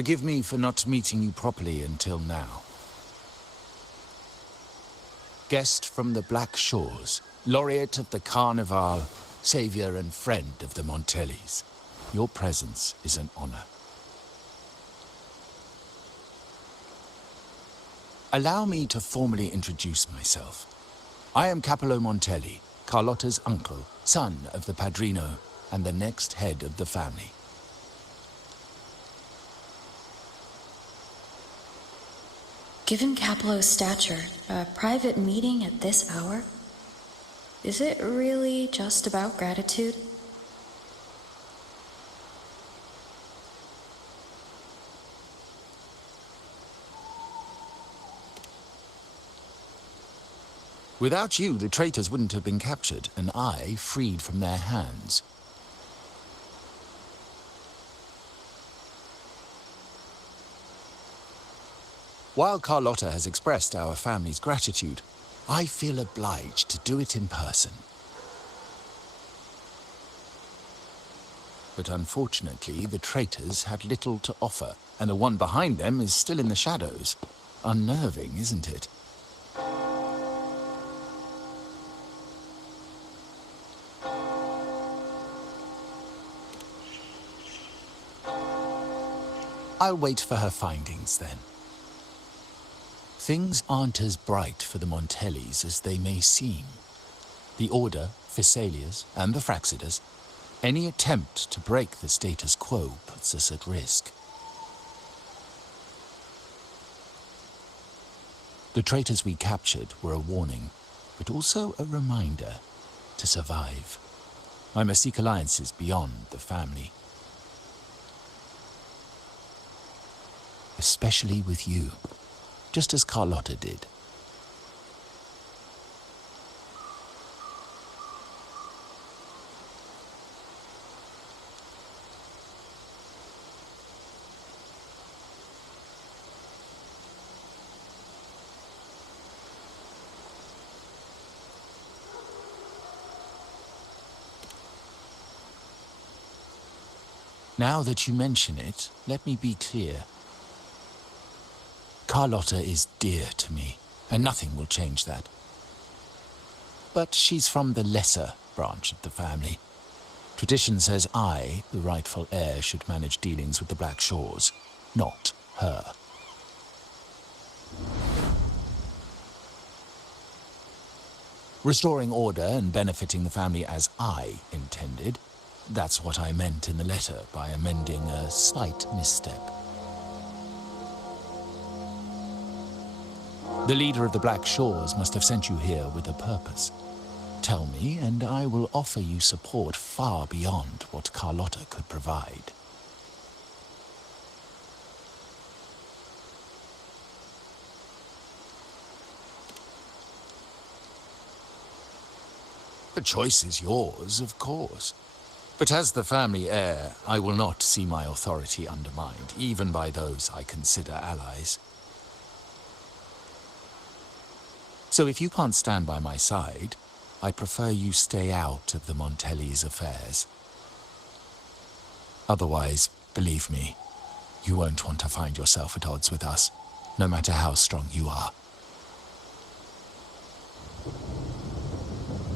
Forgive me for not meeting you properly until now. Guest from the Black Shores, laureate of the Carnival, savior and friend of the Montellis. Your presence is an honor. Allow me to formally introduce myself. I am Capello Montelli, Carlotta's uncle, son of the Padrino, and the next head of the family. Given Capello's stature, a private meeting at this hour? Is it really just about gratitude? Without you, the traitors wouldn't have been captured, and I freed from their hands. While Carlotta has expressed our family's gratitude, I feel obliged to do it in person. But unfortunately, the traitors had little to offer, and the one behind them is still in the shadows. Unnerving, isn't it? I'll wait for her findings, then. Things aren't as bright for the Montellis as they may seem. The Order, Phaesalias, and the Fraxidas, any attempt to break the status quo puts us at risk. The traitors we captured were a warning, but also a reminder to survive. I must seek alliances beyond the family. Especially with you, just as Carlotta did. Now that you mention it, let me be clear. Carlotta is dear to me, and nothing will change that. But she's from the lesser branch of the family. Tradition says I, the rightful heir, should manage dealings with the Black Shores, not her. Restoring order and benefiting the family as I intended, that's what I meant in the letter by amending a slight misstep. The leader of the Black Shores must have sent you here with a purpose. Tell me, and I will offer you support far beyond what Carlotta could provide. The choice is yours, of course. But as the family heir, I will not see my authority undermined, even by those I consider allies. So if you can't stand by my side, I prefer you stay out of the Montelli's affairs. Otherwise, believe me, you won't want to find yourself at odds with us, no matter how strong you are.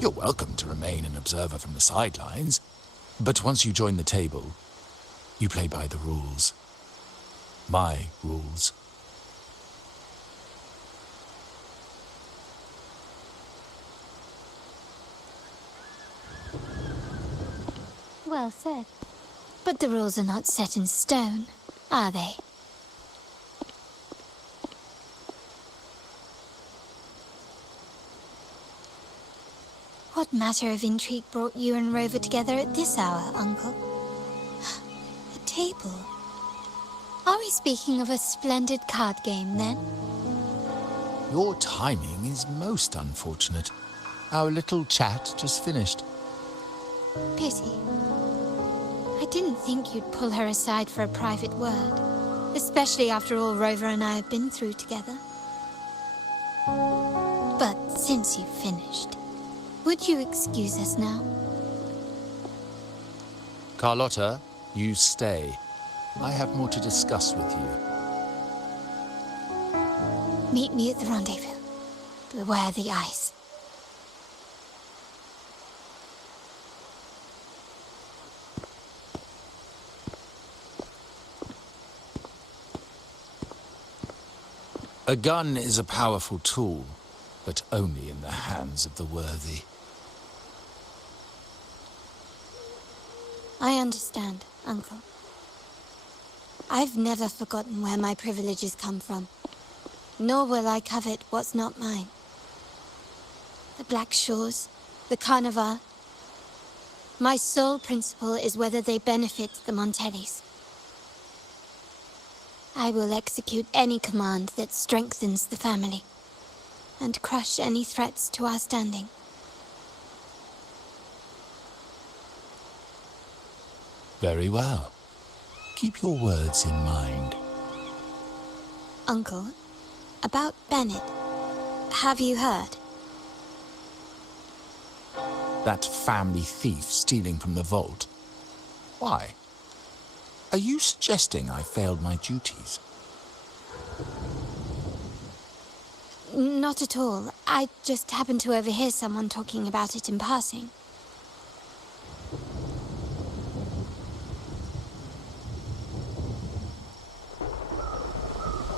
You're welcome to remain an observer from the sidelines, but once you join the table, you play by the rules. My rules. Well said. But the rules are not set in stone, are they? What matter of intrigue brought you and Rover together at this hour, Uncle? A table? Are we speaking of a splendid card game, then? Your timing is most unfortunate. Our little chat just finished. Pity. I didn't think you'd pull her aside for a private word, especially after all Rover and I have been through together. But since you've finished, would you excuse us now? Carlotta, you stay. I have more to discuss with you. Meet me at the rendezvous. Beware the ice. A gun is a powerful tool, but only in the hands of the worthy. I understand, Uncle. I've never forgotten where my privileges come from, nor will I covet what's not mine. The Black Shores, the Carnival. My sole principle is whether they benefit the Montellis. I will execute any command that strengthens the family, and crush any threats to our standing. Very well. Keep your words in mind. Uncle, about Bennett, have you heard? That family thief stealing from the vault. Why? Are you suggesting I failed my duties? Not at all. I just happened to overhear someone talking about it in passing.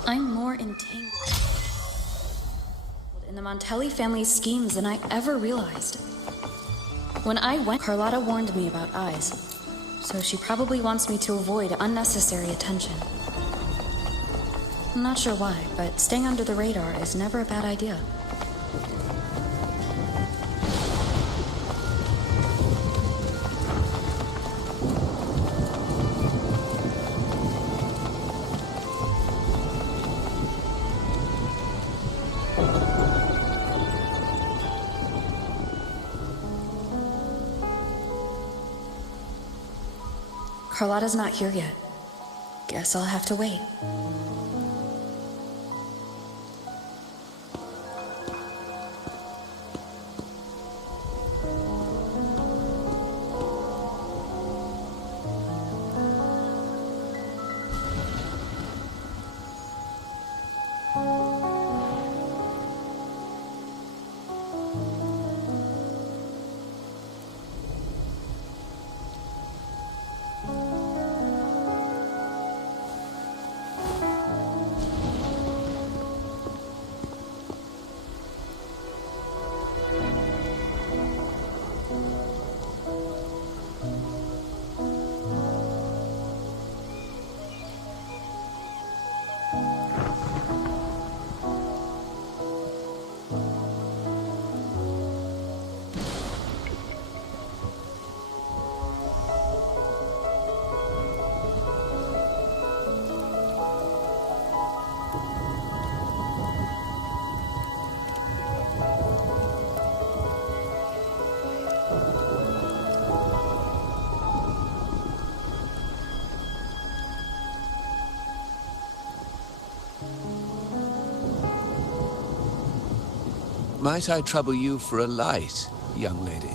I'm more entangled in the Montelli family's schemes than I ever realized. When I went, Carlotta warned me about eyes, so she probably wants me to avoid unnecessary attention. I'm not sure why, but staying under the radar is never a bad idea. Carlotta's not here yet. Guess I'll have to wait. Might I trouble you for a light, young lady?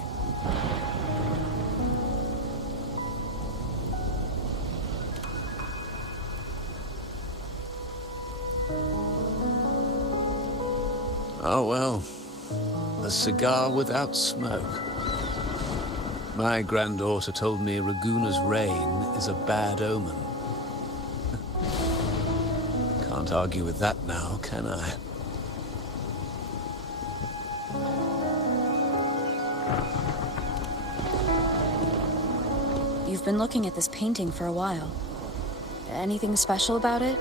Oh, well, a cigar without smoke. My granddaughter told me Raguna's rain is a bad omen. Can't argue with that now, can I? You've been looking at this painting for a while. Anything special about it?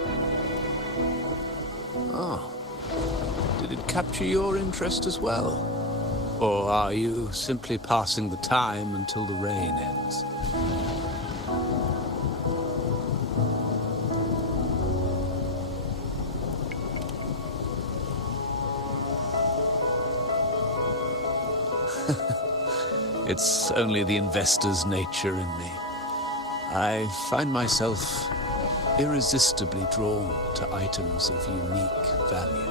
Oh. Did it capture your interest as well? Or are you simply passing the time until the rain ends? It's only the investor's nature in me. I find myself irresistibly drawn to items of unique value.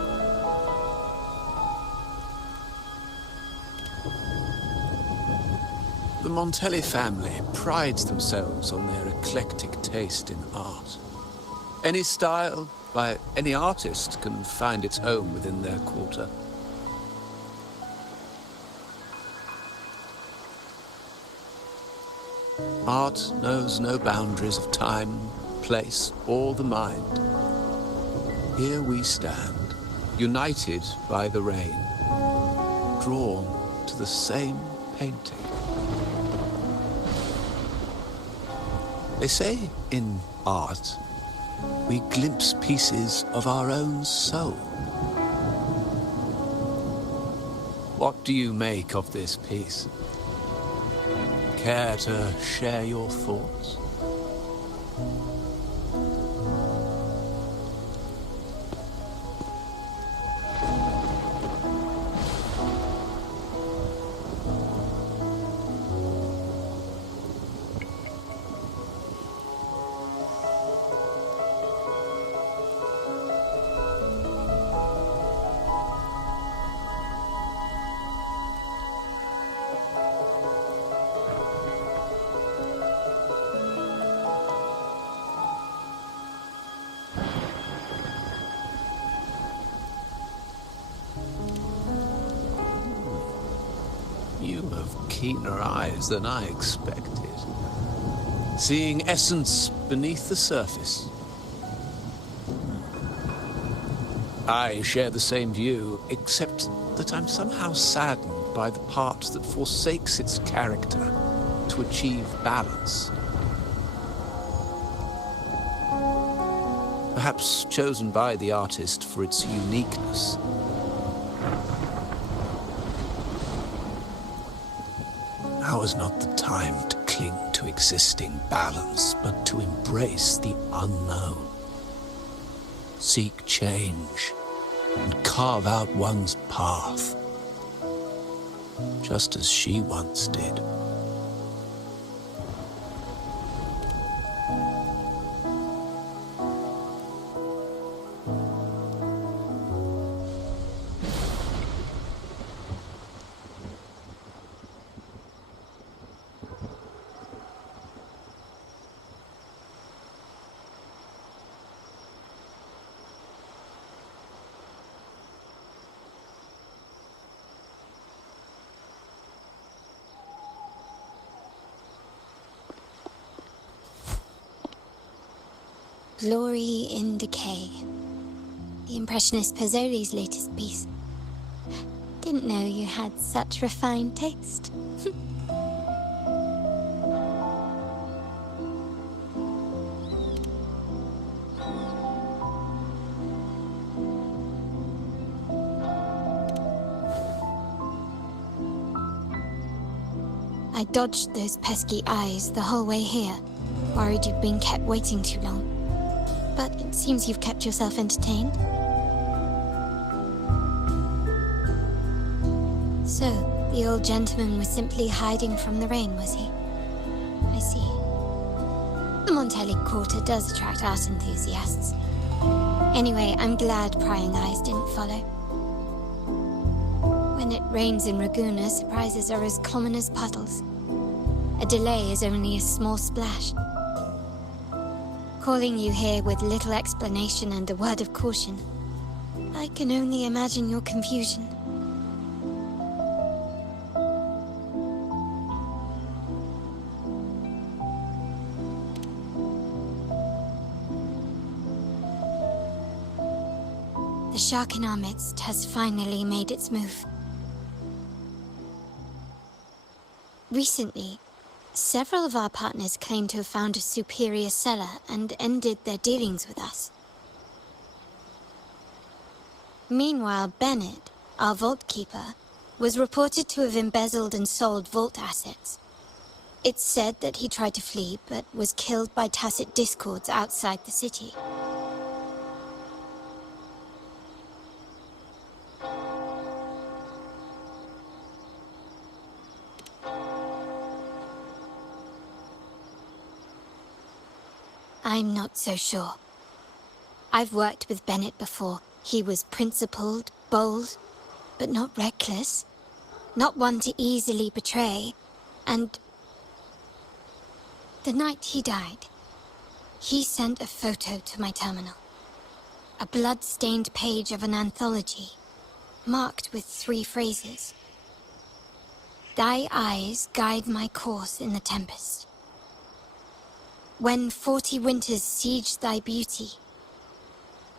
The Montelli family prides themselves on their eclectic taste in art. Any style by any artist can find its home within their quarter. Art knows no boundaries of time, place, or the mind. Here we stand, united by the rain, drawn to the same painting. They say in art, we glimpse pieces of our own soul. What do you make of this piece? Care to share your thoughts? You have keener eyes than I expected. Seeing essence beneath the surface. I share the same view, except that I'm somehow saddened by the part that forsakes its character to achieve balance. Perhaps chosen by the artist for its uniqueness. Now is not the time to cling to existing balance, but to embrace the unknown. Seek change and carve out one's path, just as she once did. Glory in Decay. The Impressionist Pazzoli's latest piece. Didn't know you had such refined taste. I dodged those pesky eyes the whole way here, worried you'd been kept waiting too long. But it seems you've kept yourself entertained. So, the old gentleman was simply hiding from the rain, was he? I see. The Montelli quarter does attract art enthusiasts. Anyway, I'm glad prying eyes didn't follow. When it rains in Ragusa, surprises are as common as puddles. A delay is only a small splash. Calling you here with little explanation and a word of caution, I can only imagine your confusion. The shark in our midst has finally made its move. Recently, several of our partners claim to have found a superior cellar and ended their dealings with us. Meanwhile, Bennett, our vault keeper, was reported to have embezzled and sold vault assets. It's said that he tried to flee, but was killed by tacit discords outside the city. I'm not so sure. I've worked with Bennett before. He was principled, bold, but not reckless. Not one to easily betray. And The night he died, he sent a photo to my terminal. A blood-stained page of an anthology, marked with 3 phrases. Thy eyes guide my course in the tempest. When 40 winters siege thy beauty,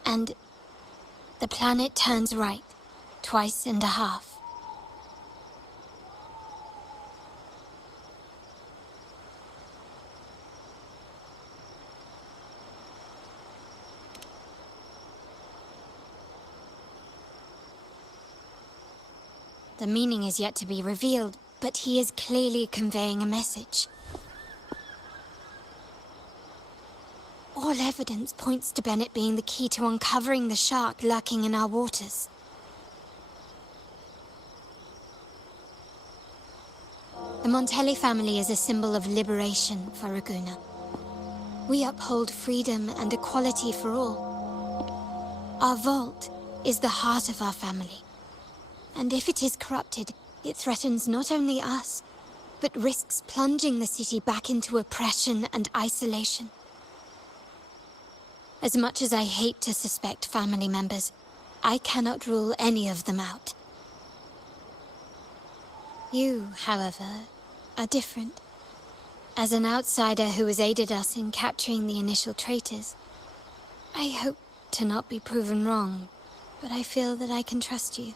and the planet turns right, twice and a half. The meaning is yet to be revealed, but he is clearly conveying a message. All evidence points to Bennett being the key to uncovering the shark lurking in our waters. The Montelli family is a symbol of liberation for Raguna. We uphold freedom and equality for all. Our vault is the heart of our family. And if it is corrupted, it threatens not only us, but risks plunging the city back into oppression and isolation. As much as I hate to suspect family members, I cannot rule any of them out. You, however, are different. As an outsider who has aided us in capturing the initial traitors, I hope to not be proven wrong, but I feel that I can trust you.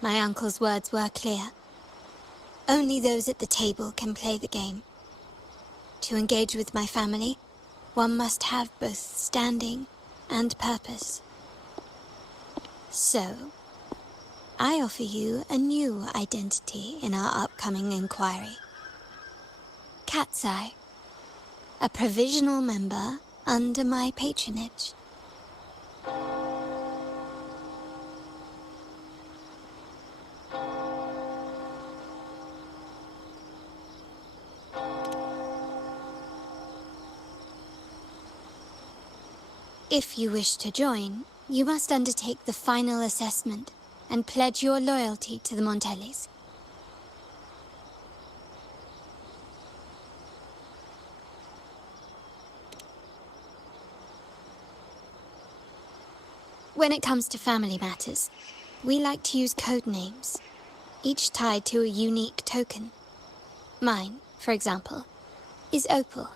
My uncle's words were clear. Only those at the table can play the game. To engage with my family, one must have both standing and purpose. So, I offer you a new identity in our upcoming inquiry. Cat's Eye, a provisional member under my patronage. If you wish to join, you must undertake the final assessment and pledge your loyalty to the Montellis. When it comes to family matters, we like to use code names, each tied to a unique token. Mine, for example, is Opal.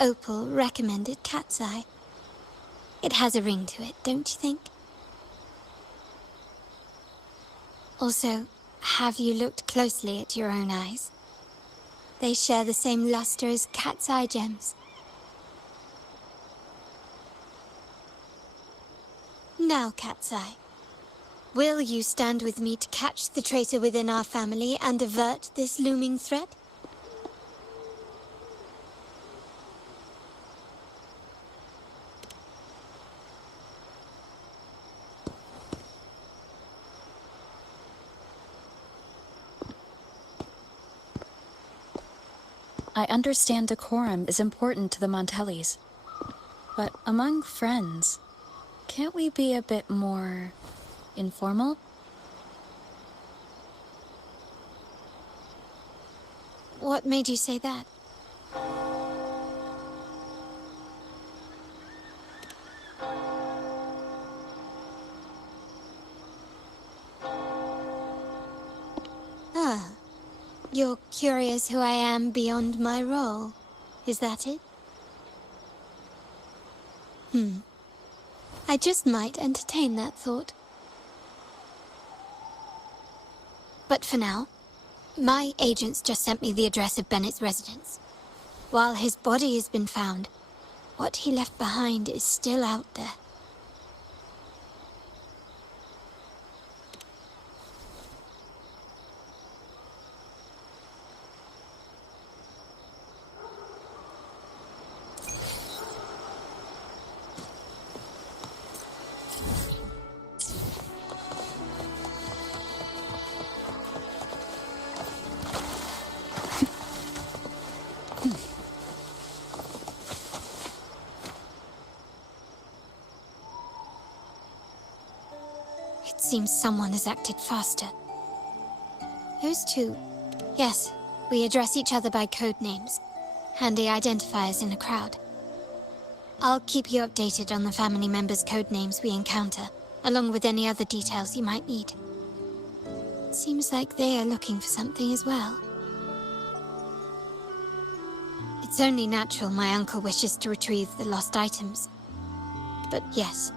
Opal recommended Cat's Eye. It has a ring to it, don't you think? Also, have you looked closely at your own eyes? They share the same luster as Cat's Eye gems. Now, Cat's Eye, will you stand with me to catch the traitor within our family and avert this looming threat? I understand decorum is important to the Montellis, but among friends, can't we be a bit more informal? What made you say that? Ah, you're curious who I am beyond my role, is that it? I just might entertain that thought. But for now, my agents just sent me the address of Bennett's residence. While his body has been found, what he left behind is still out there. seems someone has acted faster. Those two... Yes, we address each other by code names. Handy identifiers in a crowd. I'll keep you updated on the family members' code names we encounter, along with any other details you might need. Seems like they are looking for something as well. It's only natural my uncle wishes to retrieve the lost items. But yes,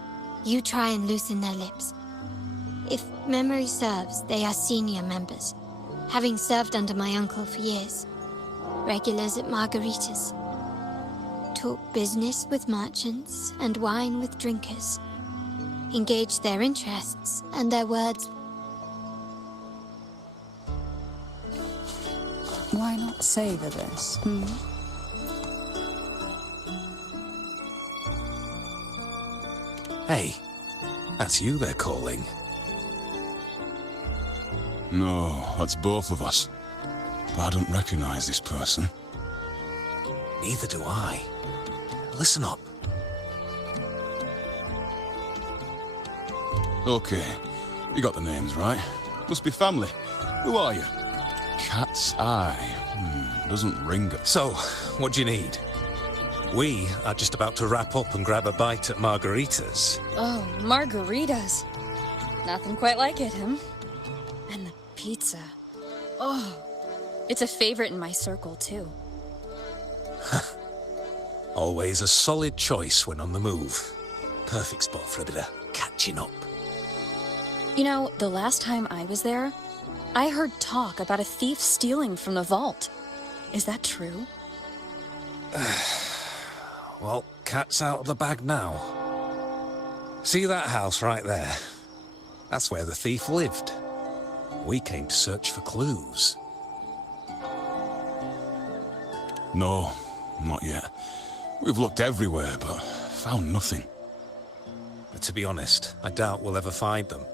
you try and loosen their lips. If memory serves, they are senior members, having served under my uncle for years. Regulars at margaritas. Talk business with merchants and wine with drinkers. Engage their interests and their words. Why not savor this, Hey, that's you they're calling. No, that's both of us. But I don't recognize this person. Neither do I. Listen up. Okay, you got the names right. Must be family. Who are you? Cat's Eye. Doesn't ring a... So, what do you need? We are just about to wrap up and grab a bite at margaritas. Oh, margaritas. Nothing quite like it, huh? And the pizza. Oh, it's a favorite in my circle, too. Always a solid choice when on the move. Perfect spot for a bit of catching up. You know, the last time I was there, I heard talk about a thief stealing from the vault. Is that true? Well, cat's out of the bag now. See that house right there? That's where the thief lived. We came to search for clues. No, not yet. We've looked everywhere, but found nothing. But to be honest, I doubt we'll ever find them.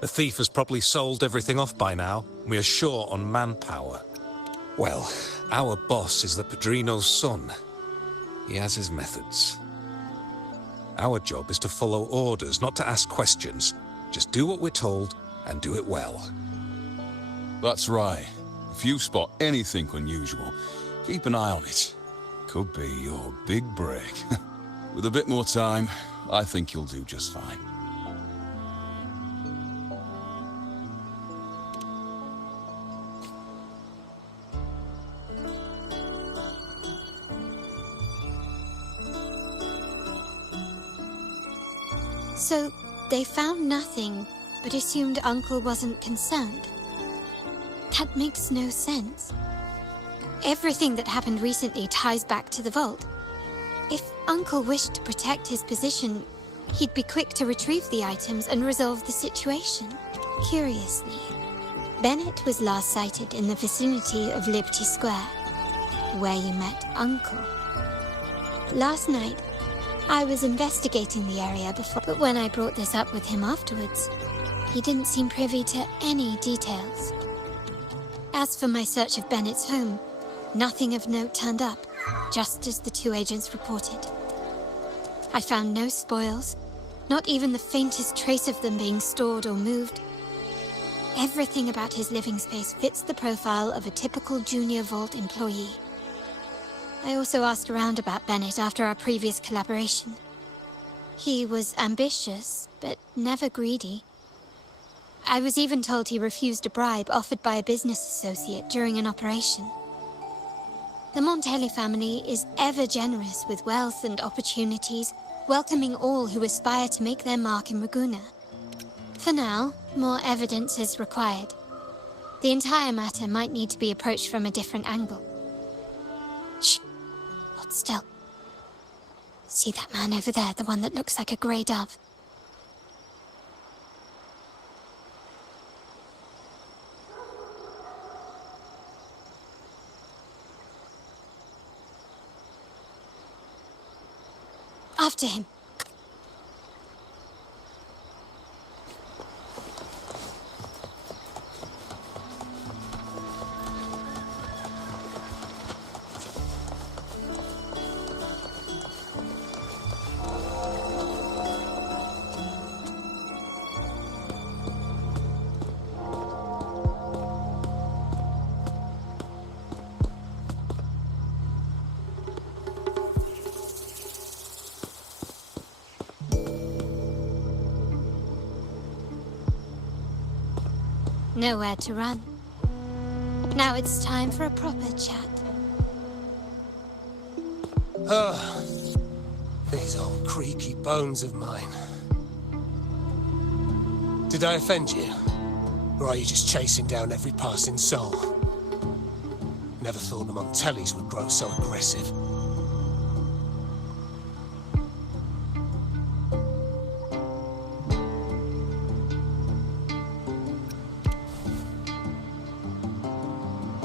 The thief has probably sold everything off by now. We are short on manpower. Well, our boss is the Padrino's son. He has his methods. Our job is to follow orders, not to ask questions. Just do what we're told, and do it well. That's right. If you spot anything unusual, keep an eye on it. Could be your big break. With a bit more time, I think you'll do just fine. So, they found nothing, but assumed Uncle wasn't concerned. That makes no sense. Everything that happened recently ties back to the vault. If Uncle wished to protect his position, he'd be quick to retrieve the items and resolve the situation. Curiously, Bennett was last sighted in the vicinity of Liberty Square, where you met Uncle. Last night, I was investigating the area before, but when I brought this up with him afterwards, he didn't seem privy to any details. As for my search of Bennett's home, nothing of note turned up, just as the two agents reported. I found no spoils, not even the faintest trace of them being stored or moved. Everything about his living space fits the profile of a typical junior vault employee. I also asked around about Bennett after our previous collaboration. He was ambitious, but never greedy. I was even told he refused a bribe offered by a business associate during an operation. The Montelli family is ever generous with wealth and opportunities, welcoming all who aspire to make their mark in Ragusa. For now, more evidence is required. The entire matter might need to be approached from a different angle. Shh! Hold still. See that man over there, the one that looks like a grey dove? After him. Nowhere to run. Now it's time for a proper chat. These old creaky bones of mine. Did I offend you? Or are you just chasing down every passing soul? Never thought the Montellis would grow so aggressive.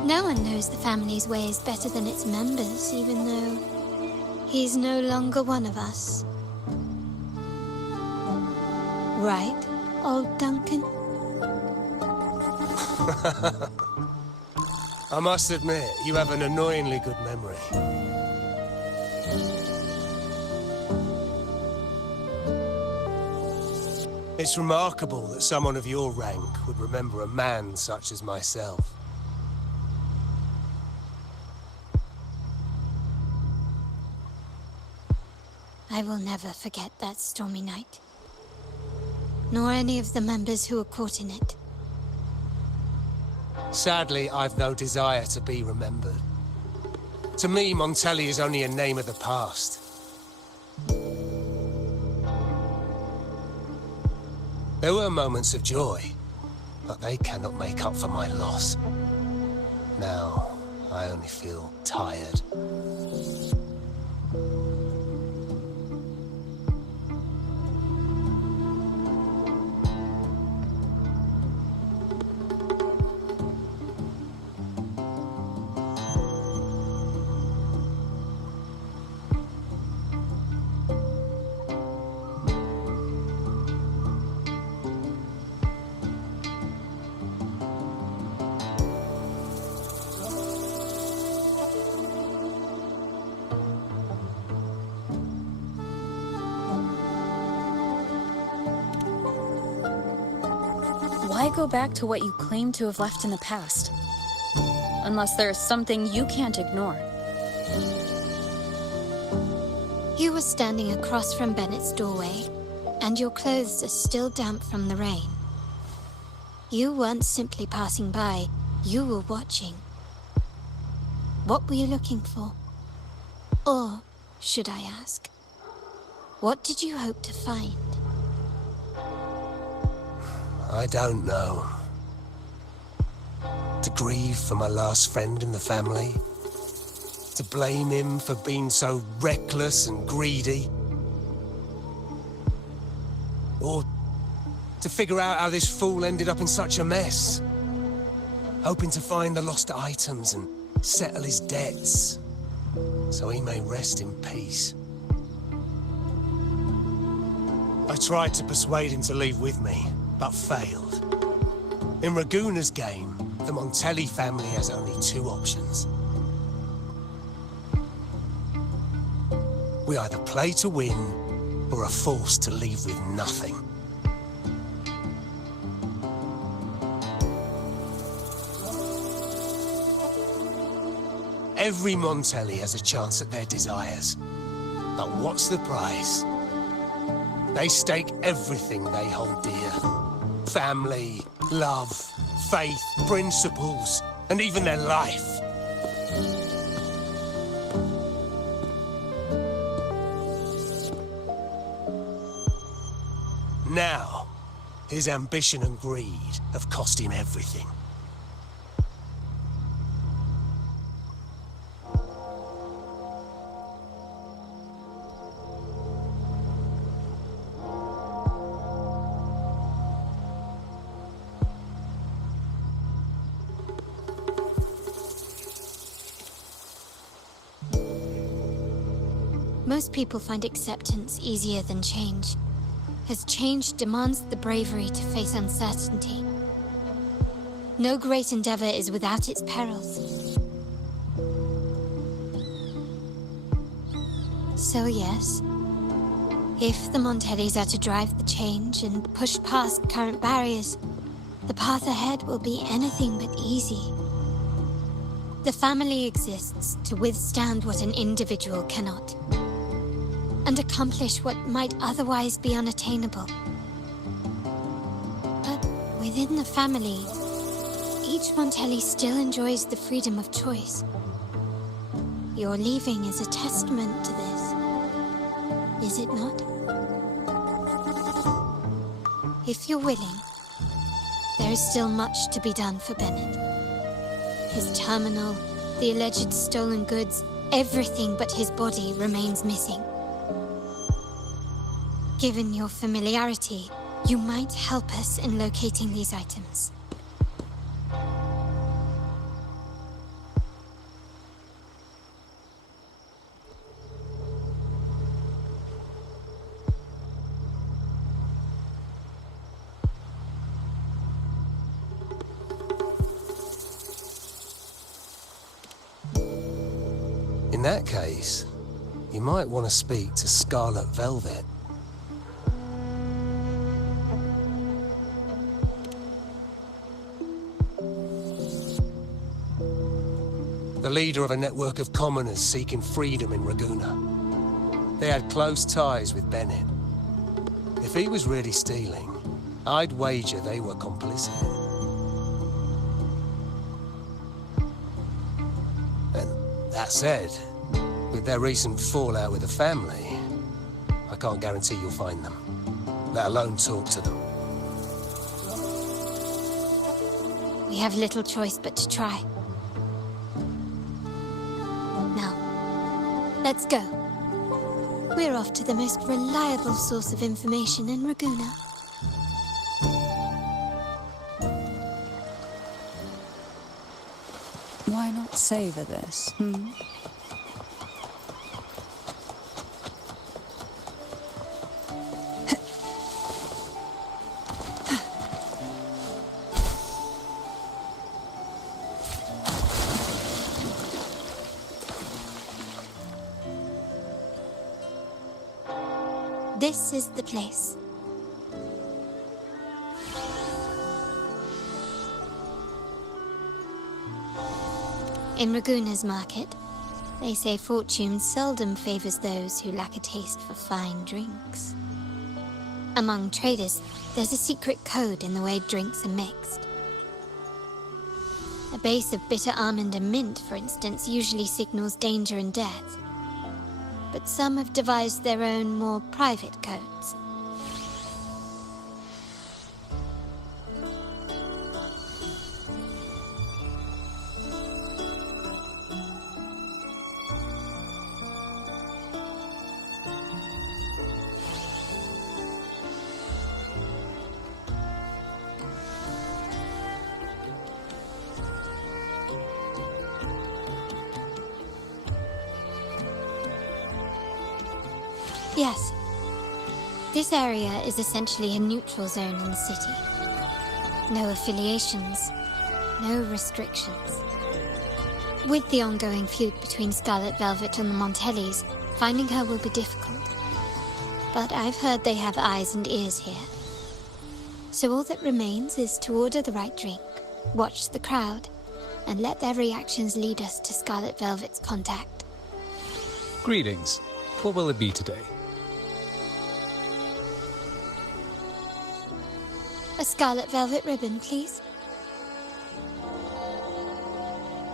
No one knows the family's ways better than its members, even though he's no longer one of us. Right, old Duncan? I must admit, you have an annoyingly good memory. It's remarkable that someone of your rank would remember a man such as myself. I will never forget that stormy night. Nor any of the members who were caught in it. Sadly, I've no desire to be remembered. To me, Montelli is only a name of the past. There were moments of joy, but they cannot make up for my loss. Now, I only feel tired. Why go back to what you claim to have left in the past? Unless there is something you can't ignore. You were standing across from Bennett's doorway, and your clothes are still damp from the rain. You weren't simply passing by, you were watching. What were you looking for? Or, should I ask, what did you hope to find? I don't know. To grieve for my last friend in the family? To blame him for being so reckless and greedy? Or to figure out how this fool ended up in such a mess? Hoping to find the lost items and settle his debts, so he may rest in peace. I tried to persuade him to leave with me, but failed. In Raguna's game, the Montelli family has only two options. We either play to win, or are forced to leave with nothing. Every Montelli has a chance at their desires. But what's the price? They stake everything they hold dear. Family, love, faith, principles, and even their life. Now, his ambition and greed have cost him everything. Most people find acceptance easier than change, as change demands the bravery to face uncertainty. No great endeavor is without its perils. So yes, if the Montellis are to drive the change and push past current barriers, the path ahead will be anything but easy. The family exists to withstand what an individual cannot, and accomplish what might otherwise be unattainable. But within the family, each Montelli still enjoys the freedom of choice. Your leaving is a testament to this, is it not? If you're willing, there is still much to be done for Bennett. His terminal, the alleged stolen goods, everything but his body remains missing. Given your familiarity, you might help us in locating these items. In that case, you might want to speak to Scarlet Velvet. The leader of a network of commoners seeking freedom in Ragusa. They had close ties with Bennett. If he was really stealing, I'd wager they were complicit. And that said, with their recent fallout with the family, I can't guarantee you'll find them, let alone talk to them. We have little choice but to try. Now, let's go. We're off to the most reliable source of information in Ragusa. Why not savor this, This is the place. In Ragusa's market, they say fortune seldom favors those who lack a taste for fine drinks. Among traders, there's a secret code in the way drinks are mixed. A base of bitter almond and mint, for instance, usually signals danger and death. But some have devised their own, more private codes. Yes. This area is essentially a neutral zone in the city. No affiliations, no restrictions. With the ongoing feud between Scarlet Velvet and the Montellis, finding her will be difficult. But I've heard they have eyes and ears here. So all that remains is to order the right drink, watch the crowd, and let their reactions lead us to Scarlet Velvet's contact. Greetings. What will it be today? A Scarlet Velvet ribbon, please.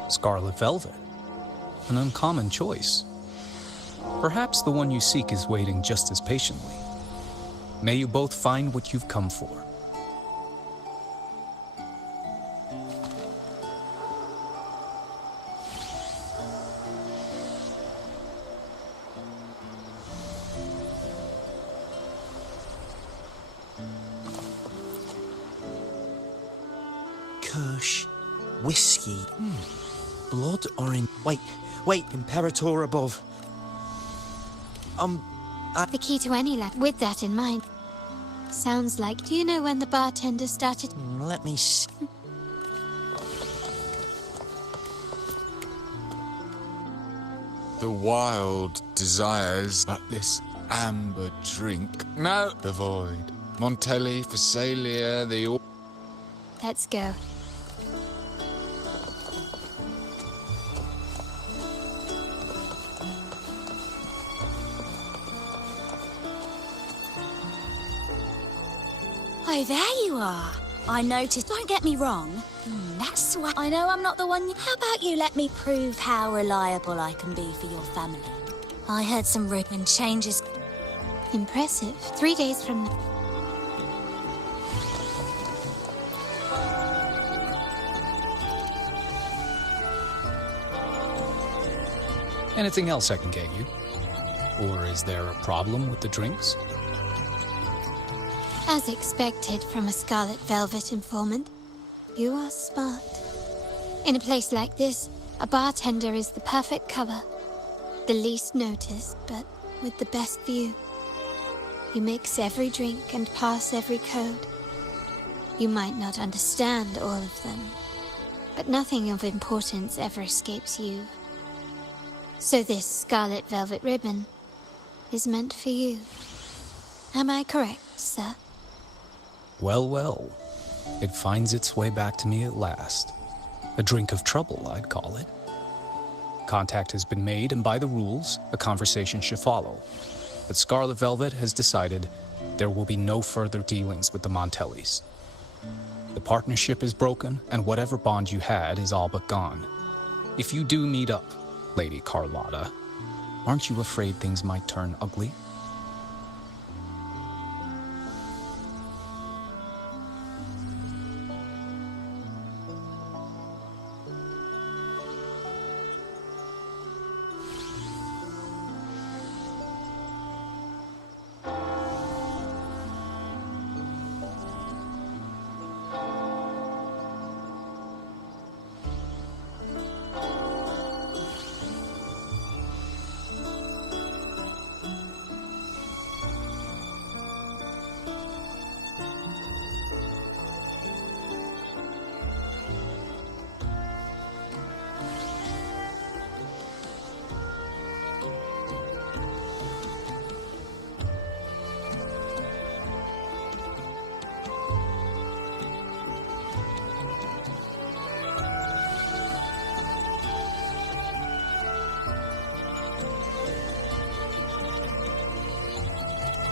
Scarlet Velvet. An uncommon choice. Perhaps the one you seek is waiting just as patiently. May you both find what you've come for. Kirsch, whiskey, blood orange. Wait, Imperator above. The key to any luck with that in mind. Sounds like, do you know when the bartender started? Let me see. The wild desires, but this amber drink. No, the void. Montelli, Phasalia, the... Let's go. Oh, there you are. I noticed. Don't get me wrong. That's why I know I'm not the one. How about you let me prove how reliable I can be for your family? I heard some ribbon changes. Impressive. 3 days from now. Anything else I can get you? Or is there a problem with the drinks? As expected from a Scarlet Velvet informant, you are smart. In a place like this, a bartender is the perfect cover. The least noticed, but with the best view. You mix every drink and pass every code. You might not understand all of them, but nothing of importance ever escapes you. So this Scarlet Velvet ribbon is meant for you. Am I correct, sir? Well, well. It finds its way back to me at last. A drink of trouble, I'd call it. Contact has been made, and by the rules, a conversation should follow. But Scarlet Velvet has decided there will be no further dealings with the Montellis. The partnership is broken, and whatever bond you had is all but gone. If you do meet up, Lady Carlotta, aren't you afraid things might turn ugly?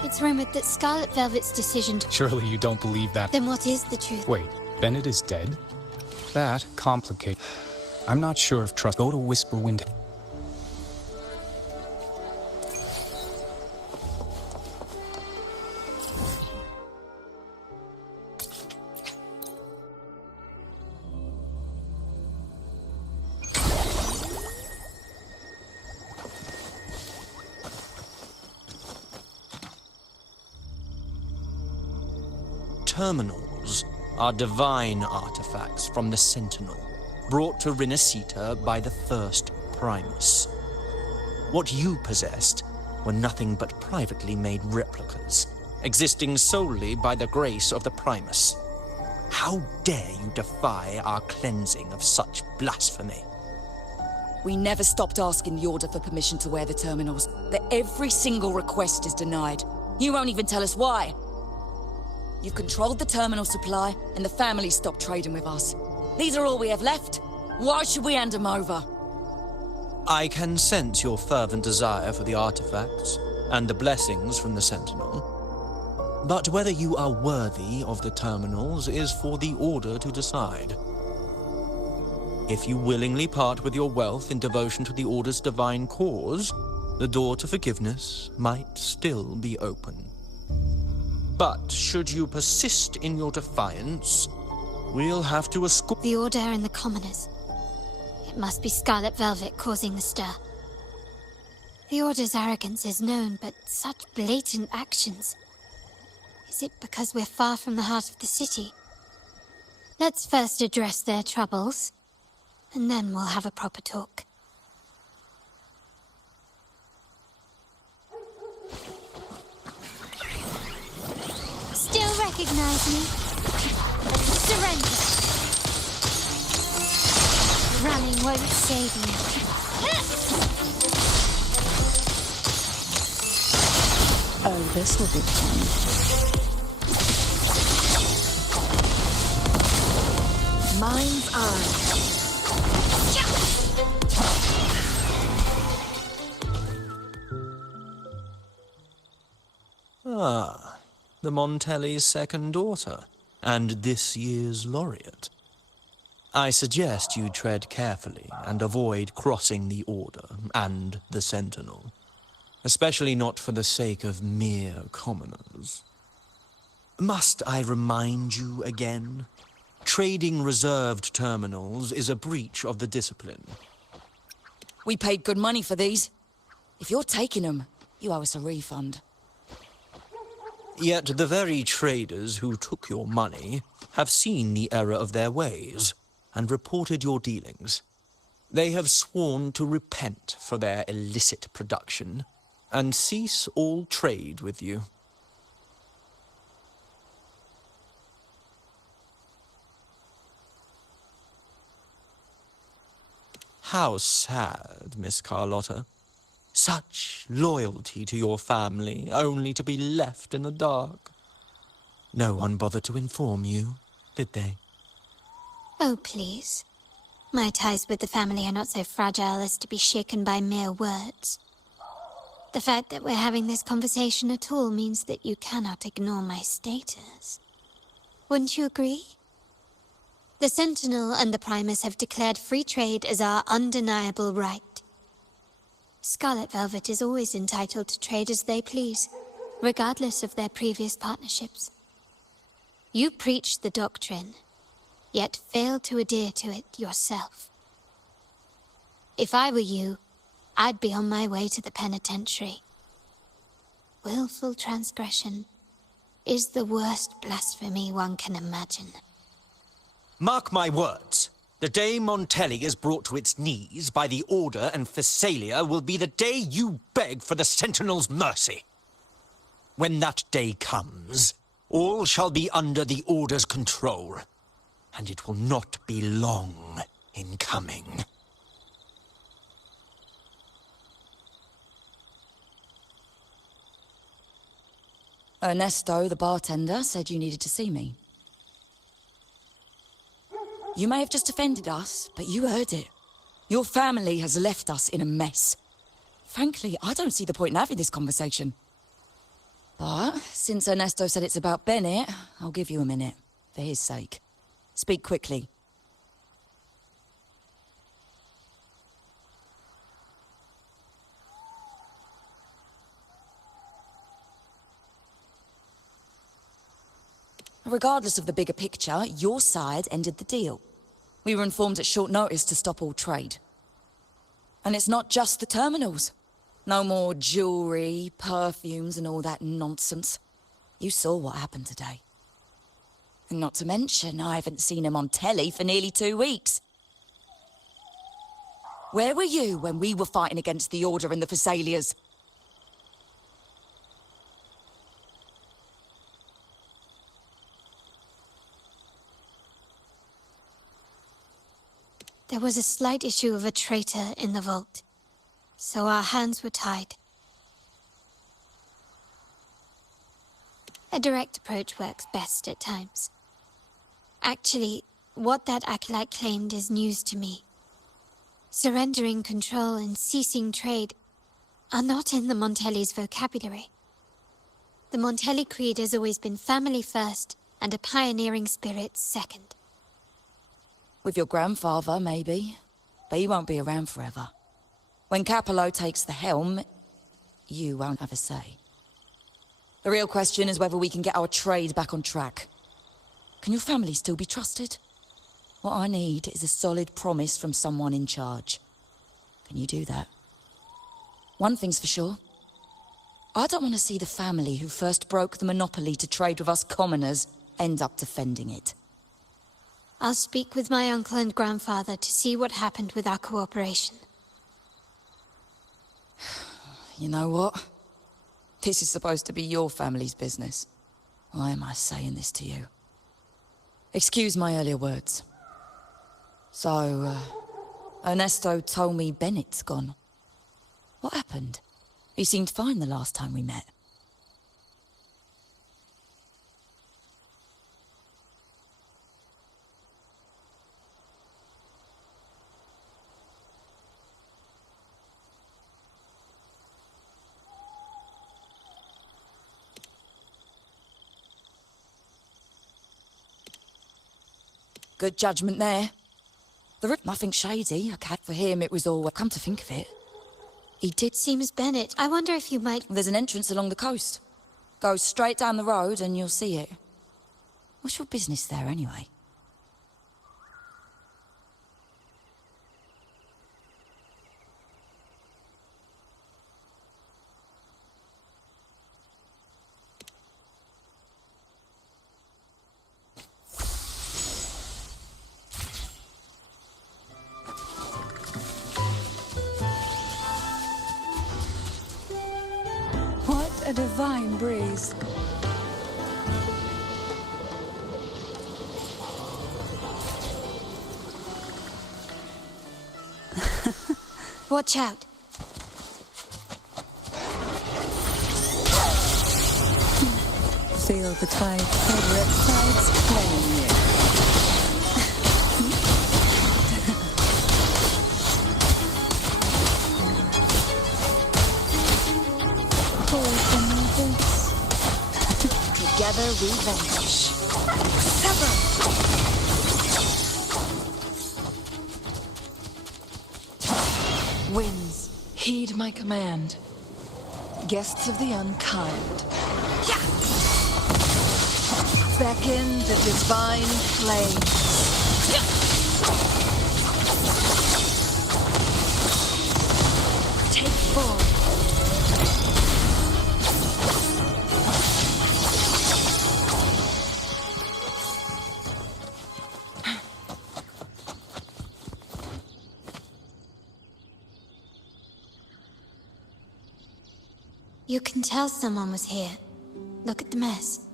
It's rumored that Scarlet Velvet's decision to... Surely you don't believe that. Then what is the truth? Wait, Bennett is dead? That complicates... I'm not sure if trust... Go to Whisperwind... Terminals are divine artifacts from the Sentinel, brought to Rinascita by the first Primus. What you possessed were nothing but privately made replicas, existing solely by the grace of the Primus. How dare you defy our cleansing of such blasphemy? We never stopped asking the Order for permission to wear the terminals, but every single request is denied. You won't even tell us why. You've controlled the terminal supply, and the family stopped trading with us. These are all we have left. Why should we hand them over? I can sense your fervent desire for the artifacts and the blessings from the Sentinel. But whether you are worthy of the terminals is for the Order to decide. If you willingly part with your wealth in devotion to the Order's divine cause, the door to forgiveness might still be open. But should you persist in your defiance, we'll have to escort... The Order and the commoners. It must be Scarlet Velvet causing the stir. The Order's arrogance is known, but such blatant actions. Is it because we're far from the heart of the city? Let's first address their troubles, and then we'll have a proper talk. Still recognize me? Surrender. Running won't save you. Oh, this will be fun. Mind's eye. Ah, the Montelli's second daughter. and this year's laureate. I suggest you tread carefully and avoid crossing the Order and the Sentinel, especially not for the sake of mere commoners. Must I remind you again? Trading reserved terminals is a breach of the discipline. We paid good money for these. If you're taking them, you owe us a refund. Yet the very traders who took your money have seen the error of their ways and reported your dealings. They have sworn to repent for their illicit production and cease all trade with you. How sad, Miss Carlotta. Such loyalty to your family, only to be left in the dark. No one bothered to inform you, did they? Oh, please. My ties with the family are not so fragile as to be shaken by mere words. The fact that we're having this conversation at all means that you cannot ignore my status. Wouldn't you agree? The Sentinel and the Primus have declared free trade as our undeniable right. Scarlet Velvet is always entitled to trade as they please, regardless of their previous partnerships. You preach the doctrine, yet fail to adhere to it yourself. If I were you, I'd be on my way to the penitentiary. Willful transgression is the worst blasphemy one can imagine. Mark my words. The day Montelli is brought to its knees by the Order and Phasalia will be the day you beg for the Sentinel's mercy. When that day comes, all shall be under the Order's control, and it will not be long in coming. Ernesto, the bartender, said you needed to see me. You may have just offended us, but you heard it. Your family has left us in a mess. Frankly, I don't see the point in having this conversation. But since Ernesto said it's about Bennett, I'll give you a minute, for his sake. Speak quickly. Regardless of the bigger picture, your side ended the deal. We were informed at short notice to stop all trade. And it's not just the terminals. No more jewelry, perfumes, and all that nonsense. You saw what happened today. And not to mention, I haven't seen a Montelli for nearly 2 weeks. Where were you when we were fighting against the Order and the Phasalias? There was a slight issue of a traitor in the vault, so our hands were tied. A direct approach works best at times. Actually, what that acolyte claimed is news to me. Surrendering control and ceasing trade are not in the Montelli's vocabulary. The Montelli creed has always been family first and a pioneering spirit second. With your grandfather, maybe. But he won't be around forever. When Capello takes the helm, you won't have a say. The real question is whether we can get our trade back on track. Can your family still be trusted? What I need is a solid promise from someone in charge. Can you do that? One thing's for sure. I don't want to see the family who first broke the monopoly to trade with us commoners end up defending it. I'll speak with my uncle and grandfather to see what happened with our cooperation. You know what? This is supposed to be your family's business. Why am I saying this to you? Excuse my earlier words. So, Ernesto told me Bennett's gone. What happened? He seemed fine the last time we met. Good judgment there. Nothing shady. Okay, for him it was all... Come to think of it, he did... Seems Bennett. I wonder if you might... There's an entrance along the coast. Go straight down the road and you'll see it. What's your business there, anyway? What a divine breeze. Watch out. Feel the tide over its sides playing you. Together we vanish. Sever! Winds, heed my command. Guests of the unkind. Yeah! Beckon the divine flame. Take form. You can tell someone was here. Look at the mess.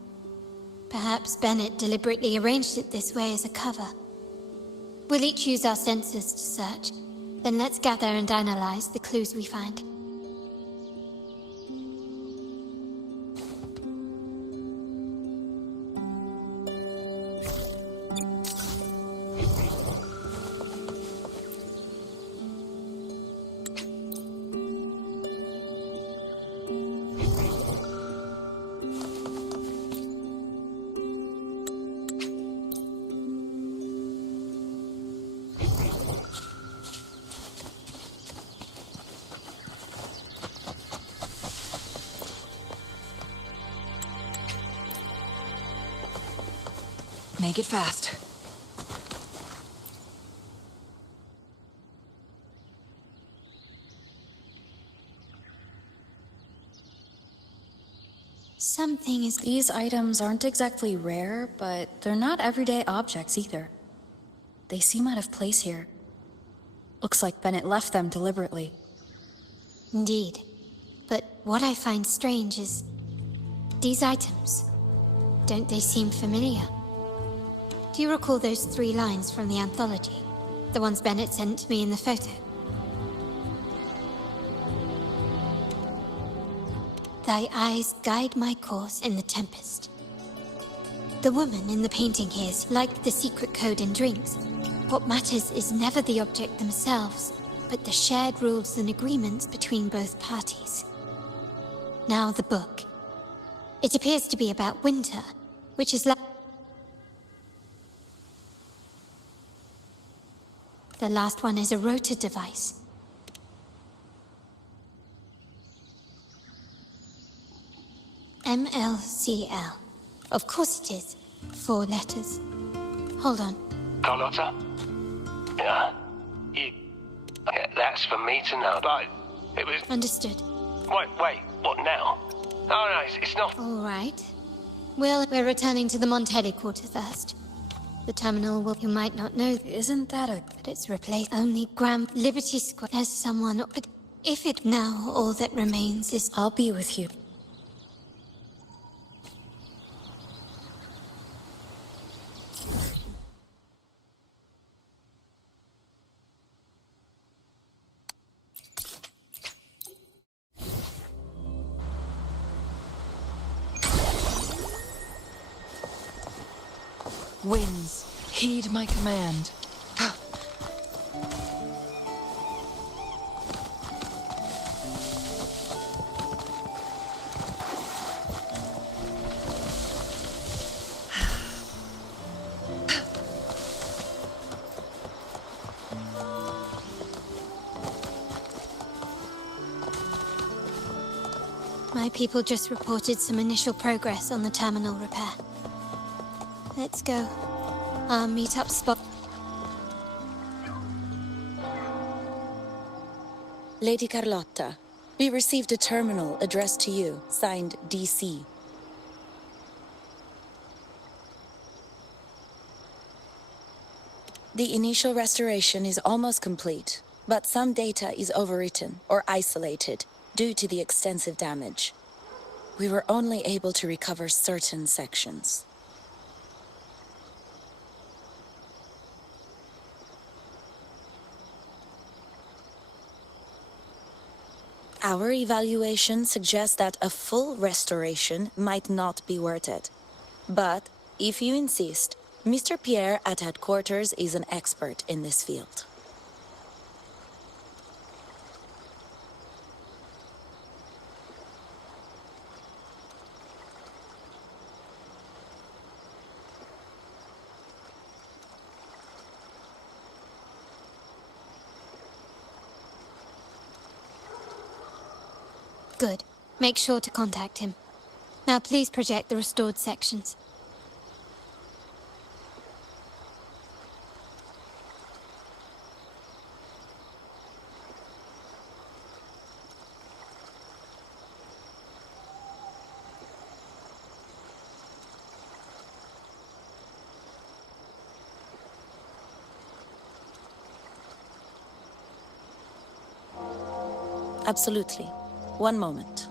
Perhaps Bennett deliberately arranged it this way as a cover. We'll each use our senses to search. Then let's gather and analyze the clues we find. Make it fast. Something is... These items aren't exactly rare, but they're not everyday objects either. They seem out of place here. Looks like Bennett left them deliberately. Indeed. But what I find strange is... these items. Don't they seem familiar? Do you recall those 3 lines from the anthology? The ones Bennett sent me in the photo? Thy eyes guide my course in the tempest. The woman in the painting here is like the secret code in drinks. What matters is never the object themselves, but the shared rules and agreements between both parties. Now the book. It appears to be about winter, which is like... The last one is a rotor device. MLCL. Of course it is. 4 letters. Hold on. Carlotta? Yeah. Yeah, that's for me to know, but it was... Understood. Wait, what now? Oh, no, it's not... All right. Well, we're returning to the Montelli quarter first. The terminal will... You might not know... Isn't that a... But it's replaced only Grand Liberty Square. There's someone... But if it... Now, all that remains is... I'll be with you. Winds, heed my command. My people just reported some initial progress on the terminal repair. Let's go. Our meet-up spot. Lady Carlotta, we received a terminal addressed to you, signed DC. The initial restoration is almost complete, but some data is overwritten or isolated due to the extensive damage. We were only able to recover certain sections. Our evaluation suggests that a full restoration might not be worth it. But, if you insist, Mr. Pierre at headquarters is an expert in this field. Good. Make sure to contact him. Now please project the restored sections. Absolutely. One moment.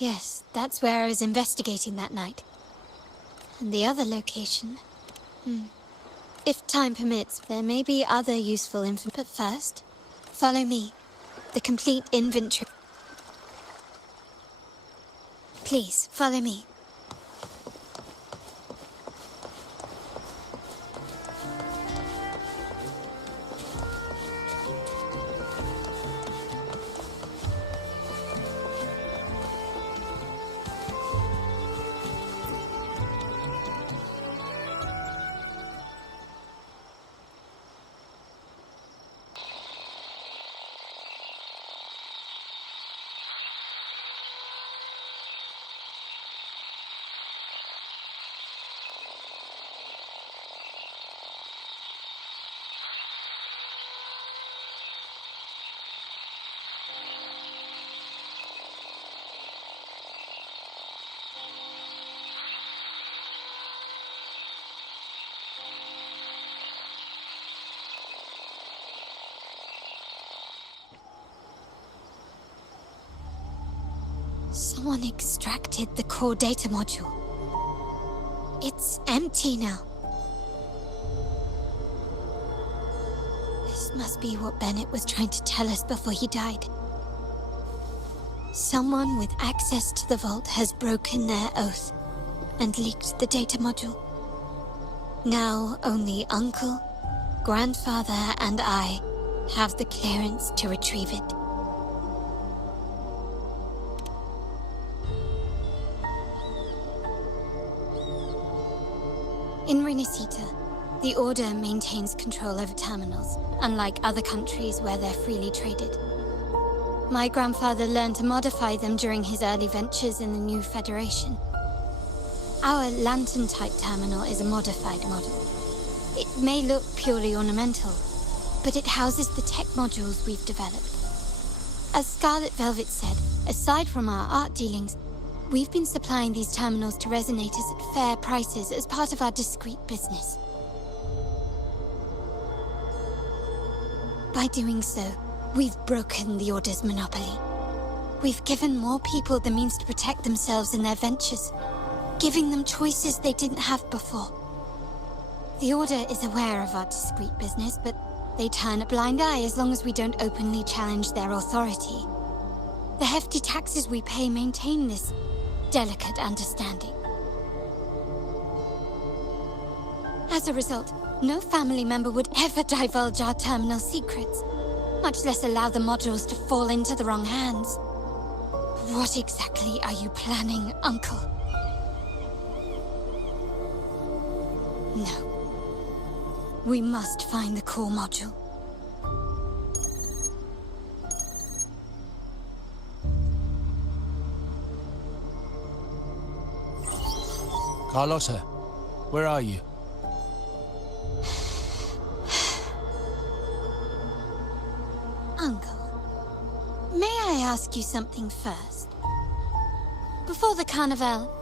Yes, that's where I was investigating that night. And the other location... If time permits, there may be other useful info. But first, follow me. The complete inventory... Please, follow me. Someone extracted the core data module. It's empty now. This must be what Bennett was trying to tell us before he died. Someone with access to the vault has broken their oath and leaked the data module. Now only Uncle, Grandfather, and I have the clearance to retrieve it. In Rinascita, the Order maintains control over terminals, unlike other countries where they're freely traded. My grandfather learned to modify them during his early ventures in the new Federation. Our lantern-type terminal is a modified model. It may look purely ornamental, but it houses the tech modules we've developed. As Scarlet Velvet said, aside from our art dealings, we've been supplying these terminals to resonators at fair prices as part of our discreet business. By doing so, we've broken the Order's monopoly. We've given more people the means to protect themselves in their ventures, giving them choices they didn't have before. The Order is aware of our discreet business, but they turn a blind eye as long as we don't openly challenge their authority. The hefty taxes we pay maintain this delicate understanding. As a result, no family member would ever divulge our terminal secrets, much less allow the modules to fall into the wrong hands. What exactly are you planning, Uncle? No. We must find the core module. Carlotta, where are you? Uncle, may I ask you something first? Before the carnival,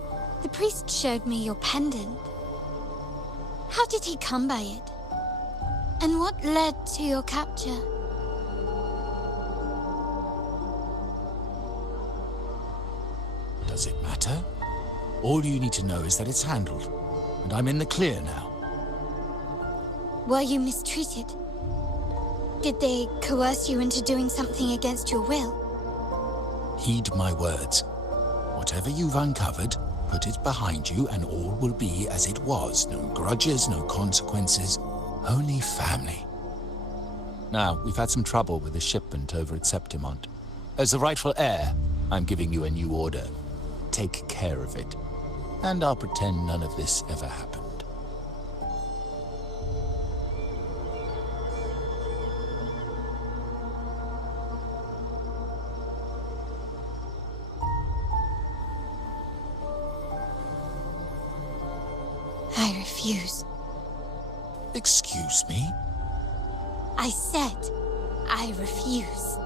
the priest showed me your pendant. How did he come by it? And what led to your capture? Does it matter? All you need to know is that it's handled, and I'm in the clear now. Were you mistreated? Did they coerce you into doing something against your will? Heed my words. Whatever you've uncovered, put it behind you and all will be as it was. No grudges, no consequences, only family. Now, we've had some trouble with the shipment over at Septimont. As the rightful heir, I'm giving you a new order. Take care of it. And I'll pretend none of this ever happened. I refuse. Excuse me? I said I refuse.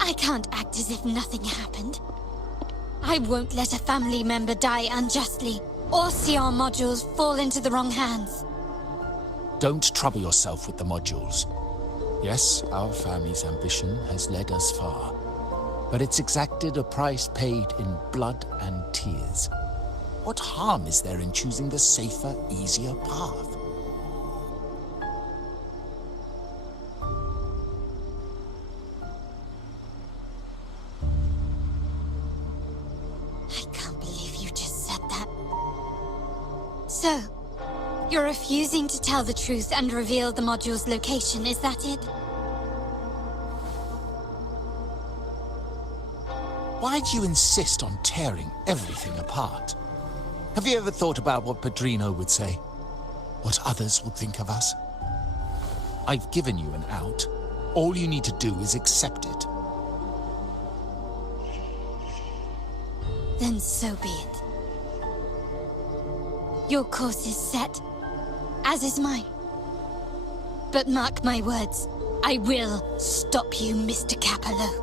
I can't act as if nothing happened. I won't let a family member die unjustly, or see our modules fall into the wrong hands. Don't trouble yourself with the modules. Yes, our family's ambition has led us far, but it's exacted a price paid in blood and tears. What harm is there in choosing the safer, easier path? So, you're refusing to tell the truth and reveal the module's location, is that it? Why do you insist on tearing everything apart? Have you ever thought about what Padrino would say? What others would think of us? I've given you an out. All you need to do is accept it. Then so be it. Your course is set, as is mine. But mark my words, I will stop you, Mr. Capello.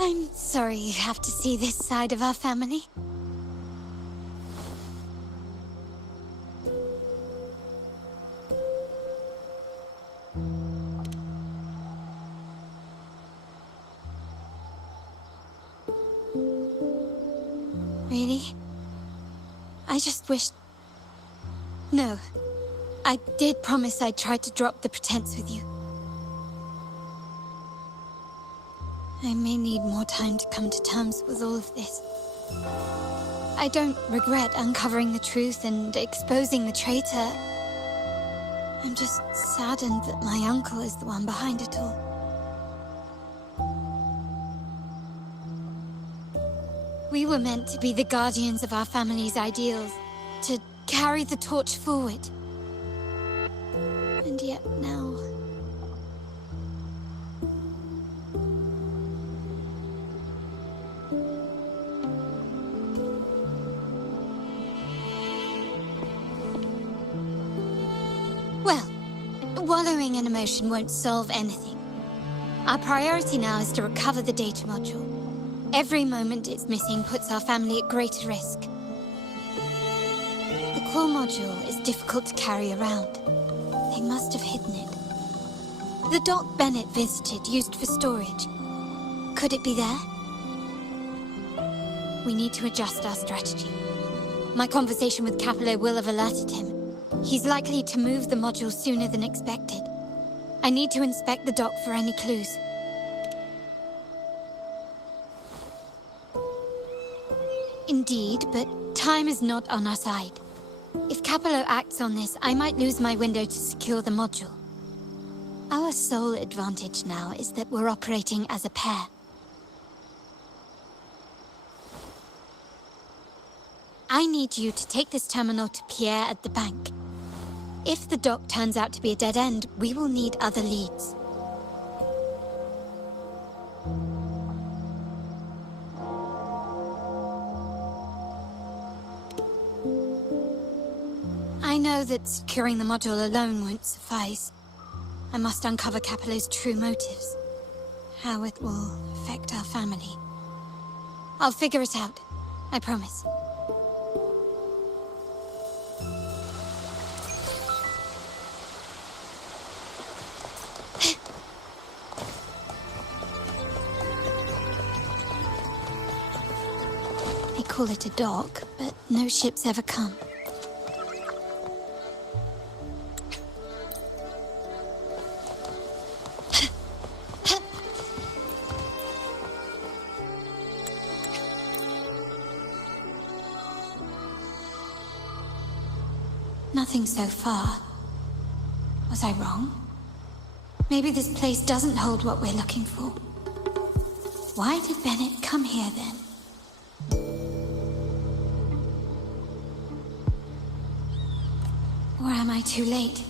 I'm sorry you have to see this side of our family. Really? I just wished... No. I did promise I'd try to drop the pretense with you. I may need more time to come to terms with all of this. I don't regret uncovering the truth and exposing the traitor. I'm just saddened that my uncle is the one behind it all. We were meant to be the guardians of our family's ideals, to carry the torch forward. And yet now... Well, wallowing in emotion won't solve anything. Our priority now is to recover the data module. Every moment it's missing puts our family at greater risk. The core module is difficult to carry around. They must have hidden it. The dock Bennett visited, used for storage. Could it be there? We need to adjust our strategy. My conversation with Capello will have alerted him. He's likely to move the module sooner than expected. I need to inspect the dock for any clues. Indeed, but time is not on our side. If Capello acts on this, I might lose my window to secure the module. Our sole advantage now is that we're operating as a pair. I need you to take this terminal to Pierre at the bank. If the dock turns out to be a dead end, we will need other leads. I know that securing the module alone won't suffice. I must uncover Capello's true motives. How it will affect our family. I'll figure it out. I promise. They call it a dock, but no ships ever come. Nothing so far. Was I wrong? Maybe this place doesn't hold what we're looking for. Why did Bennett come here then? Or am I too late?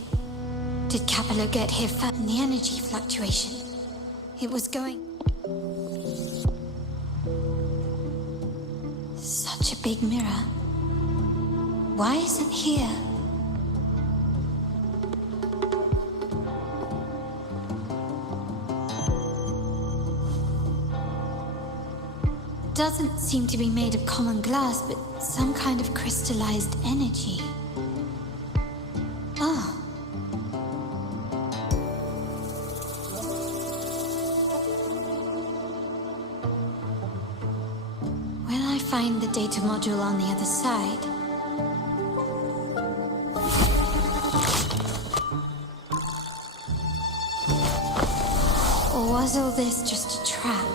Did Capello get here first in the energy fluctuation? It was going... Such a big mirror. Why is it here? Doesn't seem to be made of common glass, but some kind of crystallized energy. Oh. Will I find the data module on the other side? Or was all this just a trap?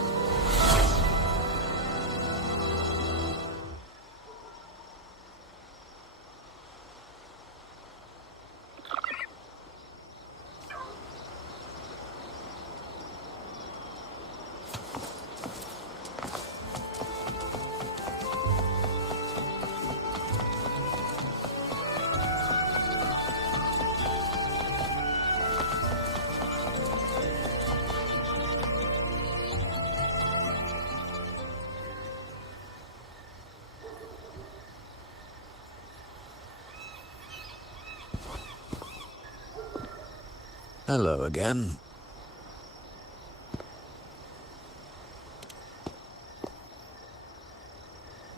Hello again.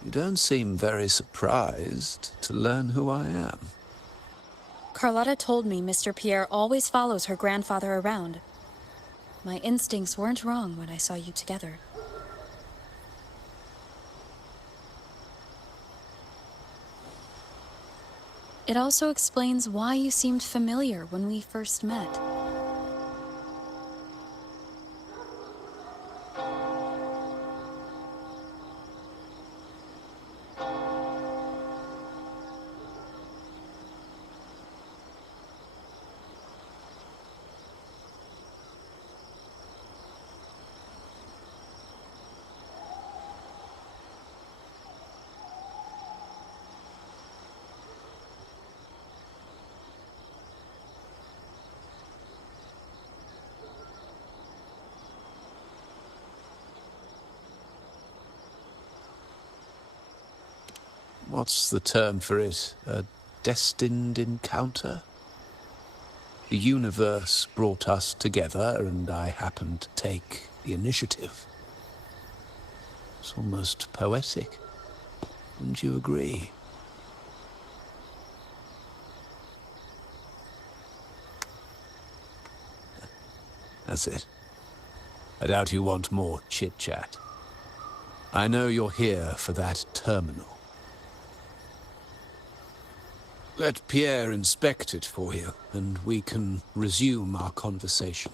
You don't seem very surprised to learn who I am. Carlotta told me Mr. Pierre always follows her grandfather around. My instincts weren't wrong when I saw you together. It also explains why you seemed familiar when we first met. What's the term for it? A destined encounter? The universe brought us together, and I happened to take the initiative. It's almost poetic. Wouldn't you agree? That's it. I doubt you want more chit-chat. I know you're here for that terminal. Let Pierre inspect it for you, and we can resume our conversation.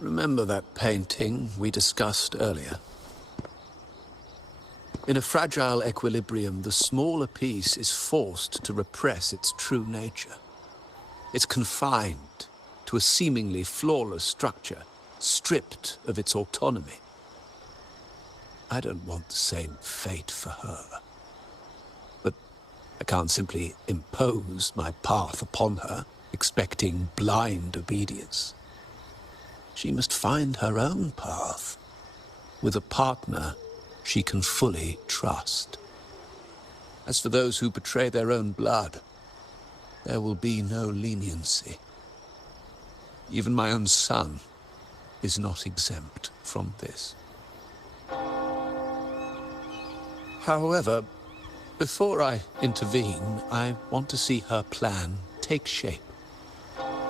Remember that painting we discussed earlier? In a fragile equilibrium, the smaller piece is forced to repress its true nature. It's confined to a seemingly flawless structure, stripped of its autonomy. I don't want the same fate for her. But I can't simply impose my path upon her, expecting blind obedience. She must find her own path, with a partner she can fully trust. As for those who betray their own blood, there will be no leniency. Even my own son is not exempt from this. However, before I intervene, I want to see her plan take shape.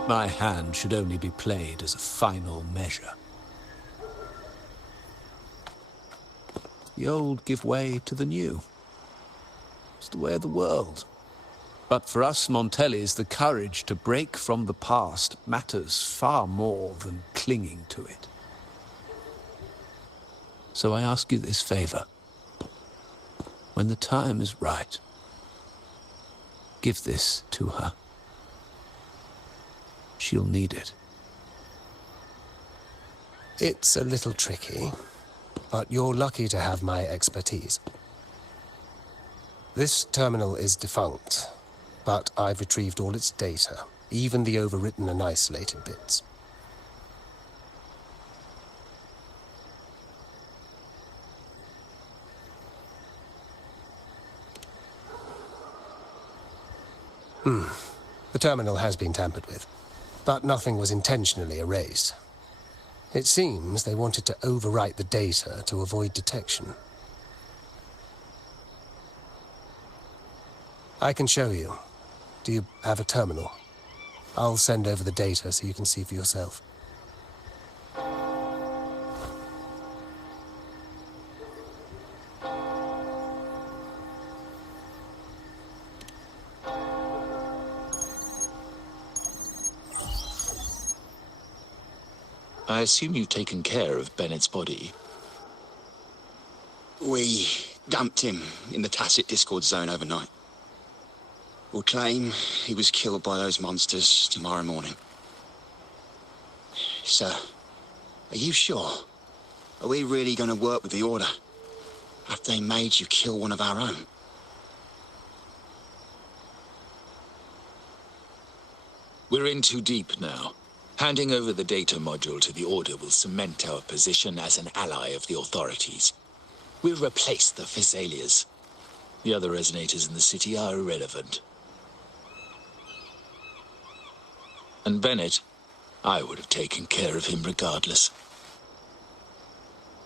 My hand should only be played as a final measure. The old give way to the new. It's the way of the world. But for us Montellis, the courage to break from the past matters far more than clinging to it. So I ask you this favor. When the time is right, give this to her. She'll need it. It's a little tricky, but you're lucky to have my expertise. This terminal is defunct, but I've retrieved all its data, even the overwritten and isolated bits. The terminal has been tampered with, but nothing was intentionally erased. It seems they wanted to overwrite the data to avoid detection. I can show you. Do you have a terminal? I'll send over the data so you can see for yourself. I assume you've taken care of Bennett's body. We dumped him in the Tacit Discord zone overnight. We'll claim he was killed by those monsters tomorrow morning. Sir, are you sure? Are we really going to work with the Order after they made you kill one of our own? We're in too deep now. Handing over the data module to the Order will cement our position as an ally of the authorities. We'll replace the Phassalias. The other resonators in the city are irrelevant. And Bennett, I would have taken care of him regardless.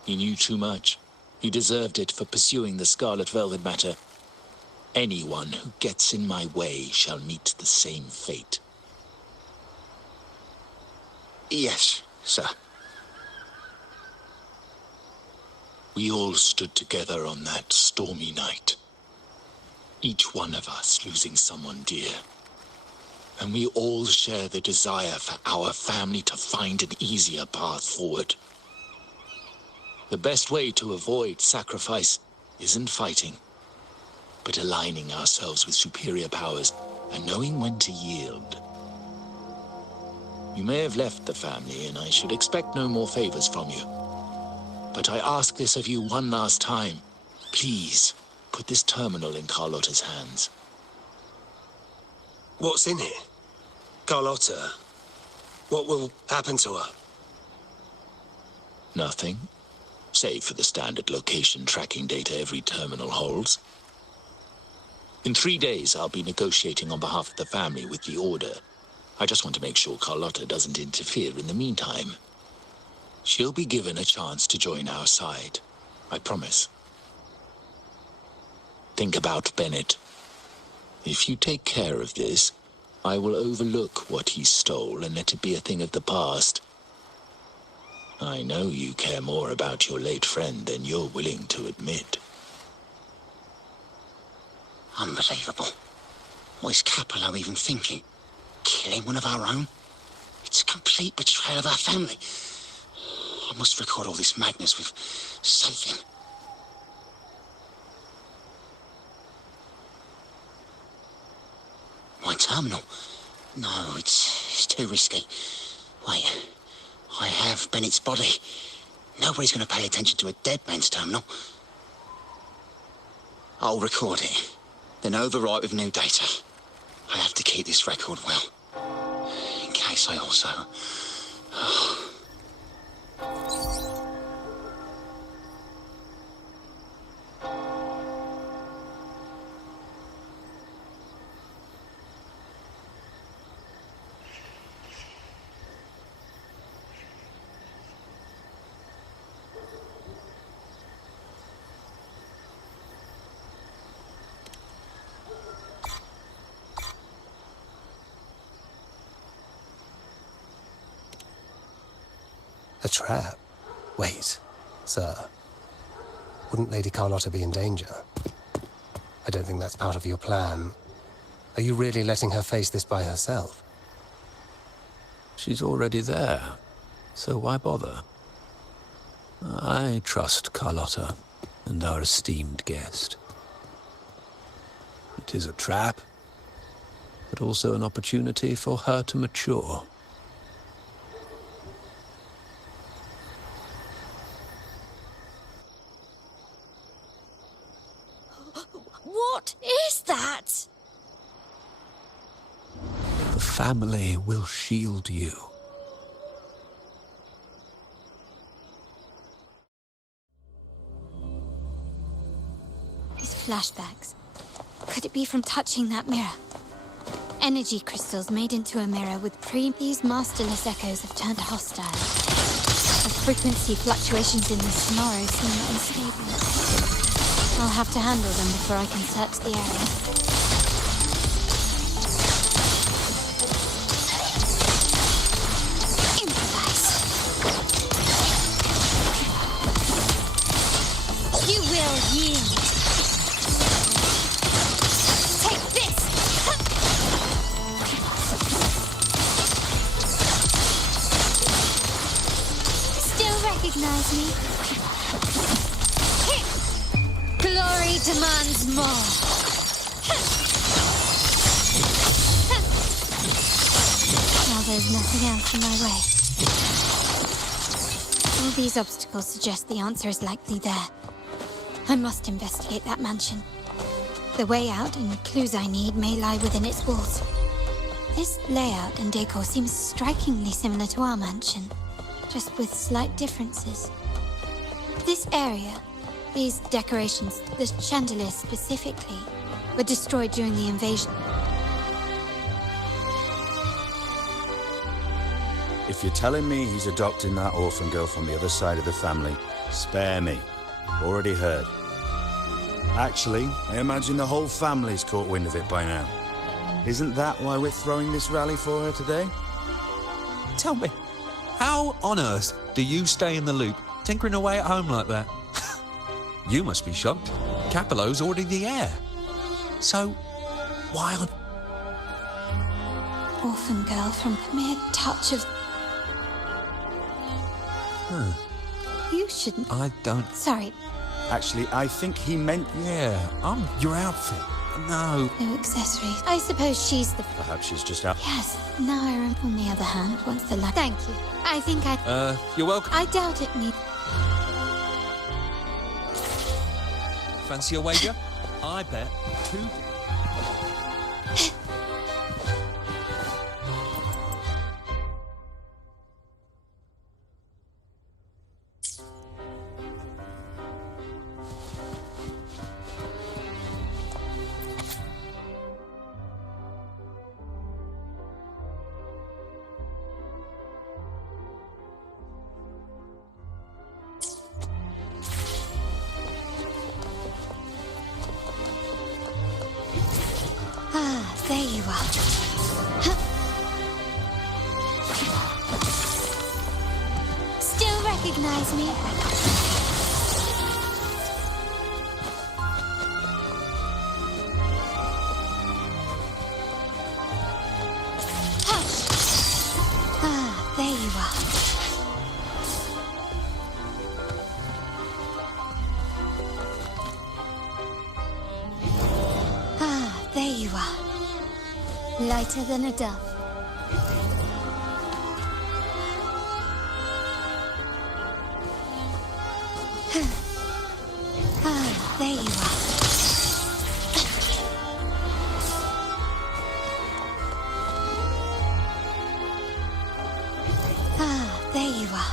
He knew too much. He deserved it for pursuing the Scarlet Velvet matter. Anyone who gets in my way shall meet the same fate. Yes, sir. We all stood together on that stormy night. Each one of us losing someone dear. And we all share the desire for our family to find an easier path forward. The best way to avoid sacrifice isn't fighting, but aligning ourselves with superior powers and knowing when to yield. You may have left the family, and I should expect no more favors from you. But I ask this of you one last time. Please, put this terminal in Carlotta's hands. What's in it? Carlotta? What will happen to her? Nothing, save for the standard location tracking data every terminal holds. In 3 days, I'll be negotiating on behalf of the family with the Order. I just want to make sure Carlotta doesn't interfere in the meantime. She'll be given a chance to join our side. I promise. Think about Bennett. If you take care of this, I will overlook what he stole and let it be a thing of the past. I know you care more about your late friend than you're willing to admit. Unbelievable. What is Capello even thinking? Killing one of our own? It's a complete betrayal of our family. I must record all this madness with something. My terminal? No, it's too risky. Wait, I have Bennett's body. Nobody's going to pay attention to a dead man's terminal. I'll record it, then overwrite with new data. I have to keep this record well, in case I also... A trap? Wait, sir. Wouldn't Lady Carlotta be in danger? I don't think that's part of your plan. Are you really letting her face this by herself? She's already there, so why bother? I trust Carlotta and our esteemed guest. It is a trap, but also an opportunity for her to mature. What is that? The family will shield you. These flashbacks. Could it be from touching that mirror? Energy crystals made into a mirror with these masterless echoes have turned hostile. The frequency fluctuations in the sonoro seem unstable. I'll have to handle them before I can search the area. You will yield. Take this! Still recognize me? Glory demands more. Now there's nothing else in my way. All these obstacles suggest the answer is likely there. I must investigate that mansion. The way out and clues I need may lie within its walls. This layout and decor seems strikingly similar to our mansion, just with slight differences. This area, these decorations, the chandeliers specifically, were destroyed during the invasion. If you're telling me he's adopting that orphan girl from the other side of the family, spare me. Already heard. Actually, I imagine the whole family's caught wind of it by now. Isn't that why we're throwing this rally for her today? Tell me, how on earth do you stay in the loop, tinkering away at home like that? You must be shocked. Capello's already the heir. So, why on... Orphan girl from the mere touch of... You shouldn't... I don't... Sorry. Actually, I think he meant... Yeah, your outfit. No. No accessories. I suppose she's the... Perhaps she's just out... Yes. Now I remember. On the other hand, once the luck... Thank you. I think I... You're welcome. I doubt it need... Fancy a wager? I bet 2. Ah, there you are. Still recognize me? Ah, there you are. Ah, there you are. Lighter than a dove. Ah, there you are. Ah, there you are.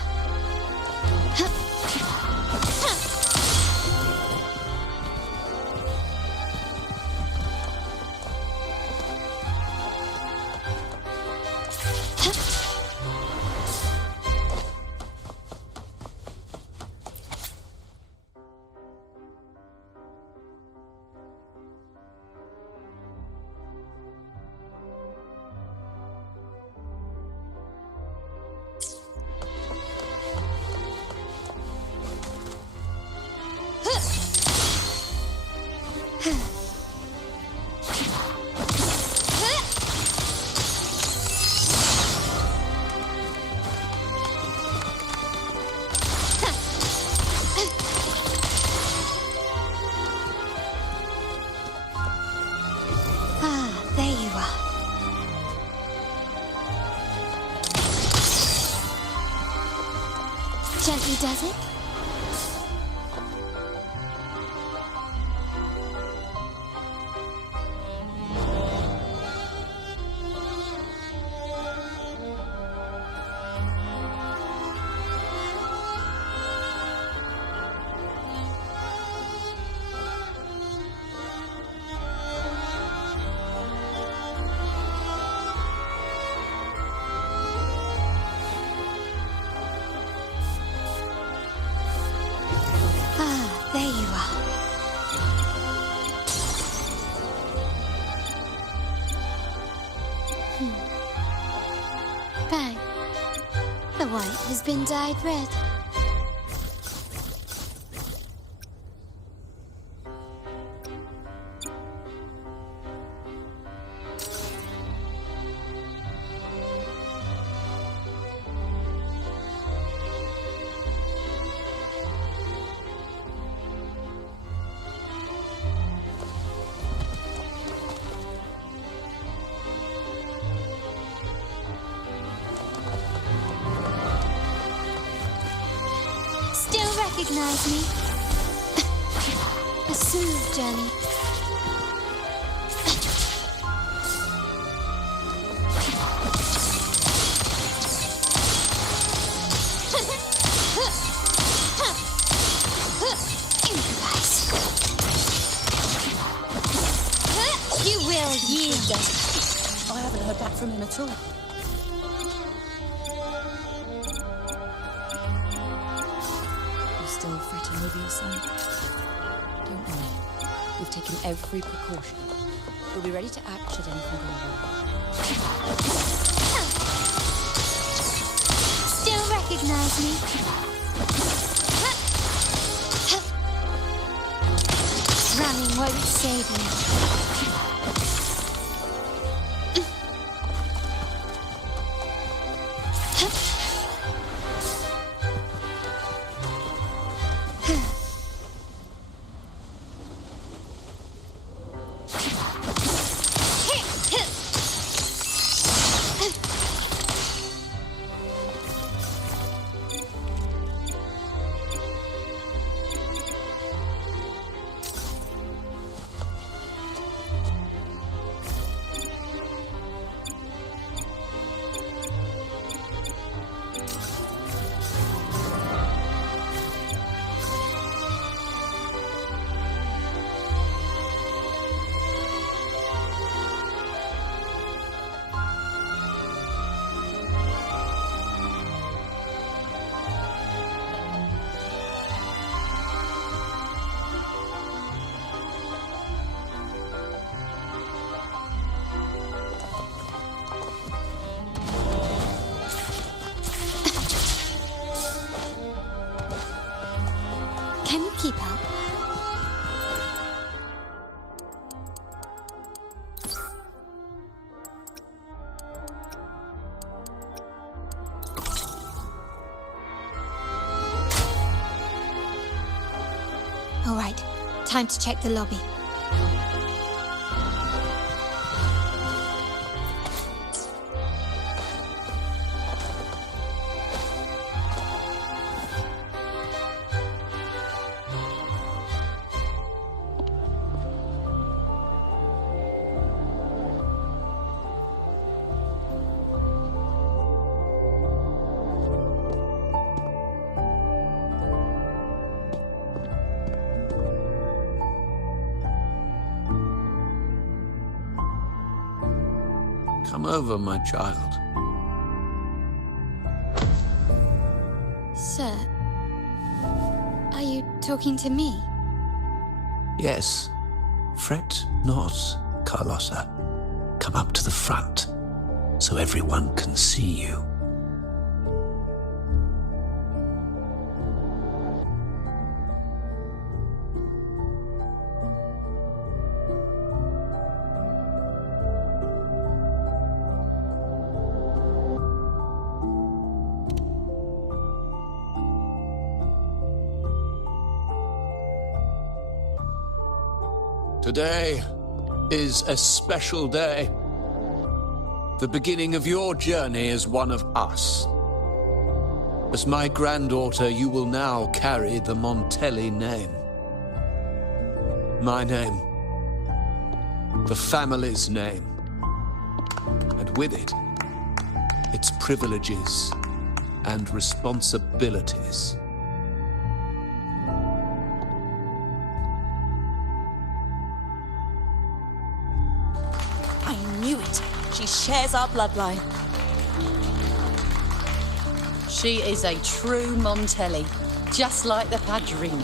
Ah, there you are. Gently does it? Ah, there you are. Bang. The white has been dyed red. Still recognize me? A smooth journey. Improvise. You will yield. I haven't heard back from him at all. Still fretting over your son? Don't worry. We've taken every precaution. We'll be ready to act should anything go wrong. Still recognize me? Running won't save you. keep up. All right, time to check the lobby. Come over, my child. Sir, are you talking to me? Yes. Fret not, Carlotta. Come up to the front, so everyone can see you. Today is a special day. The beginning of your journey as one of us. As my granddaughter, you will now carry the Montelli name. My name. The family's name. And with it, its privileges and responsibilities. She shares our bloodline. She is a true Montelli, just like the Padrino.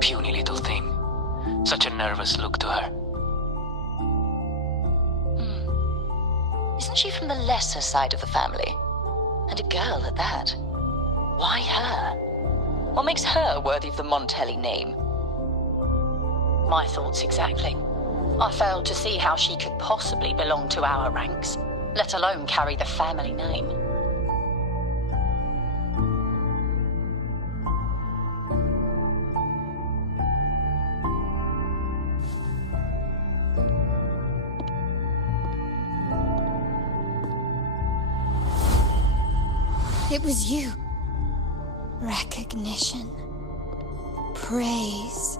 Puny little thing. Such a nervous look to her. Isn't she from the lesser side of the family? And a girl at that. Why her? What makes her worthy of the Montelli name? My thoughts exactly. I failed to see how she could possibly belong to our ranks, let alone carry the family name. It was you. Recognition. Praise.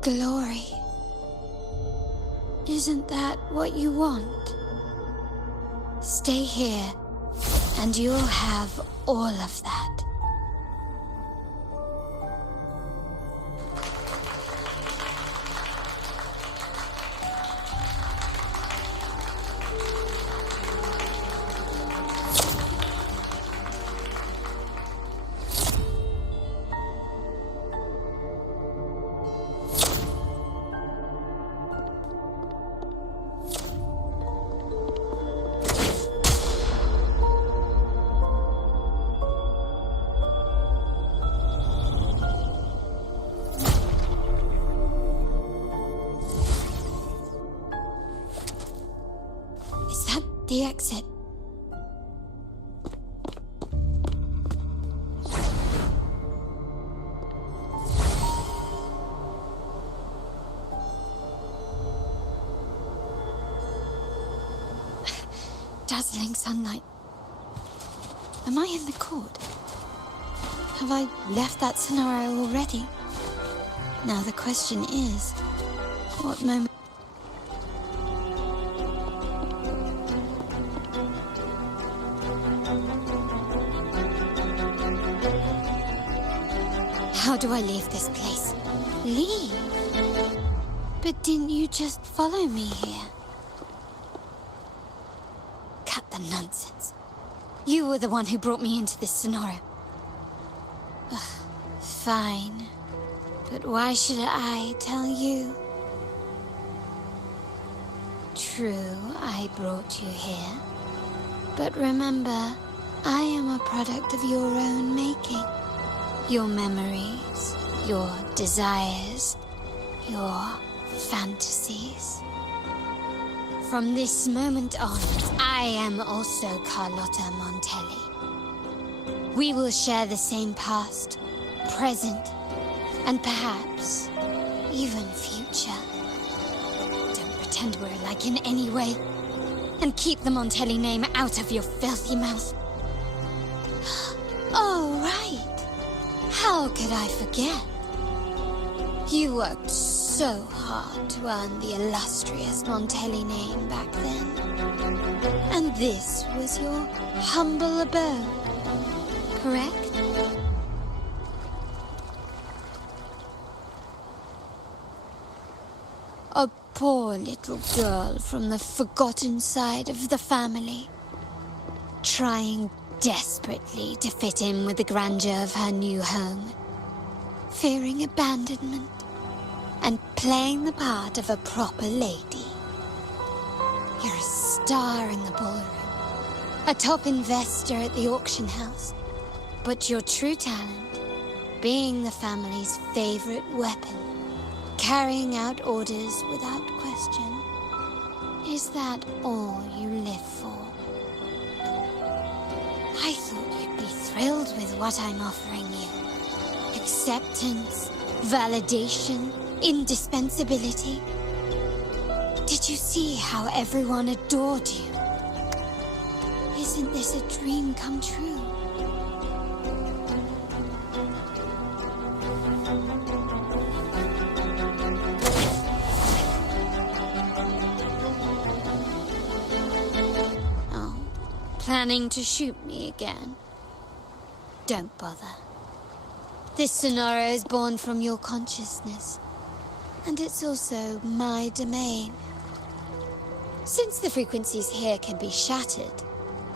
Glory. Isn't that what you want? Stay here, and you'll have all of that. The exit. Dazzling sunlight. Am I in the court? Have I left that scenario already? Now the question is, what moment... How do I leave this place? Leave? But didn't you just follow me here? Cut the nonsense. You were the one who brought me into this scenario. Ugh, fine. But why should I tell you? True, I brought you here. But remember, I am a product of your own making. Your memories, your desires, your fantasies. From this moment on, I am also Carlotta Montelli. We will share the same past, present, and perhaps even future. Don't pretend we're alike in any way, and keep the Montelli name out of your filthy mouth. Oh, right. How could I forget? You worked so hard to earn the illustrious Montelli name back then. And this was your humble abode, correct? A poor little girl from the forgotten side of the family, trying desperately to fit in with the grandeur of her new home, fearing abandonment, and playing the part of a proper lady. You're a star in the ballroom, a top investor at the auction house, but your true talent, being the family's favorite weapon, carrying out orders without question. Is that all you live for? I thought you'd be thrilled with what I'm offering you. Acceptance, validation, indispensability. Did you see how everyone adored you? Isn't this a dream come true? Planning to shoot me again? Don't bother. This scenario is born from your consciousness, and it's also my domain. Since the frequencies here can be shattered,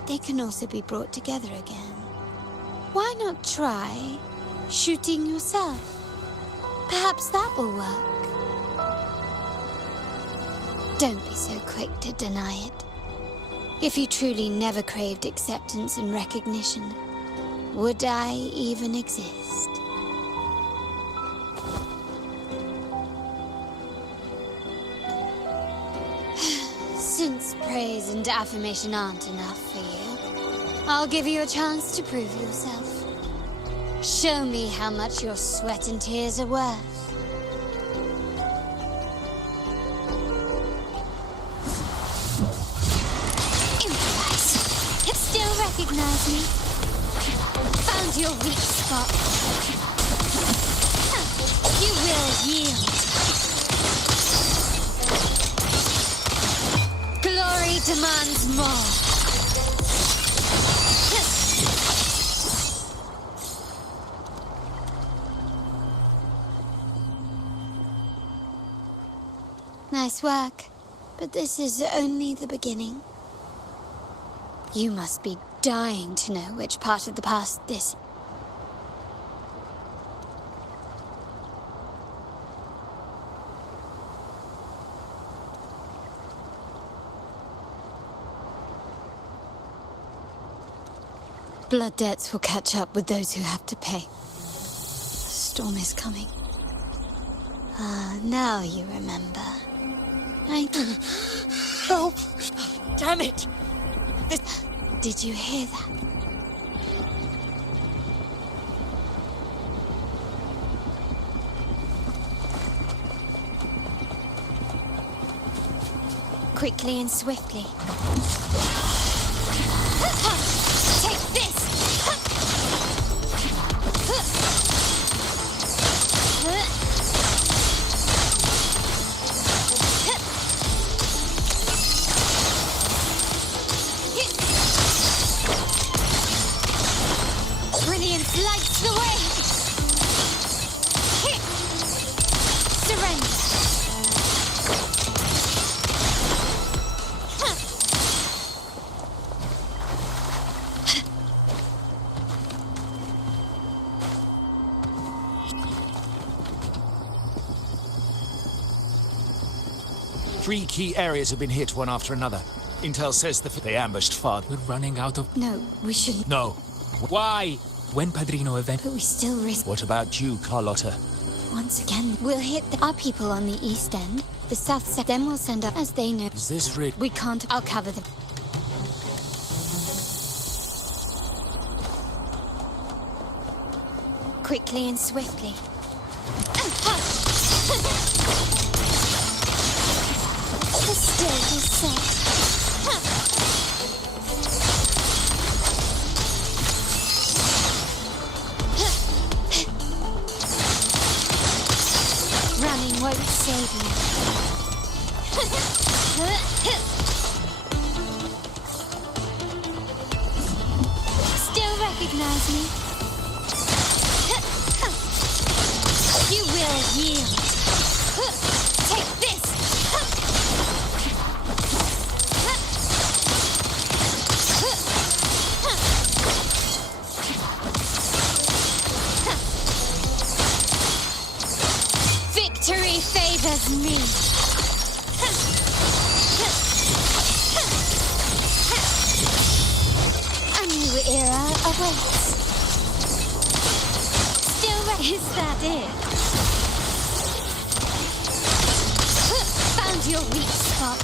they can also be brought together again. Why not try shooting yourself? Perhaps that will work. Don't be so quick to deny it. If you truly never craved acceptance and recognition, would I even exist? Since praise and affirmation aren't enough for you, I'll give you a chance to prove yourself. Show me how much your sweat and tears are worth. Recognize me. Found your weak spot. You will yield. Glory demands more. Nice work, but this is only the beginning. You must be dying to know which part of the past this... Blood debts will catch up with those who have to pay. The storm is coming. Ah, now you remember. Help! Damn it! Did you hear that? Quickly and swiftly. Take this! Brilliance lights the way! Surrender! 3 key areas have been hit one after another. Intel says they ambushed Father. We're running out of... No, we shouldn't. No. Why? When Padrino event... But we still risk... What about you, Carlotta? Once again, we'll hit our people on the east end. The south side, then we'll send up as they know. Is this real? We can't. I'll cover them. Quickly and swiftly. The stage is set. Running won't save you. Still recognize me? You will yield. Take this! Victory favors me. A new era awaits. Still, is that it? Found your weak spot.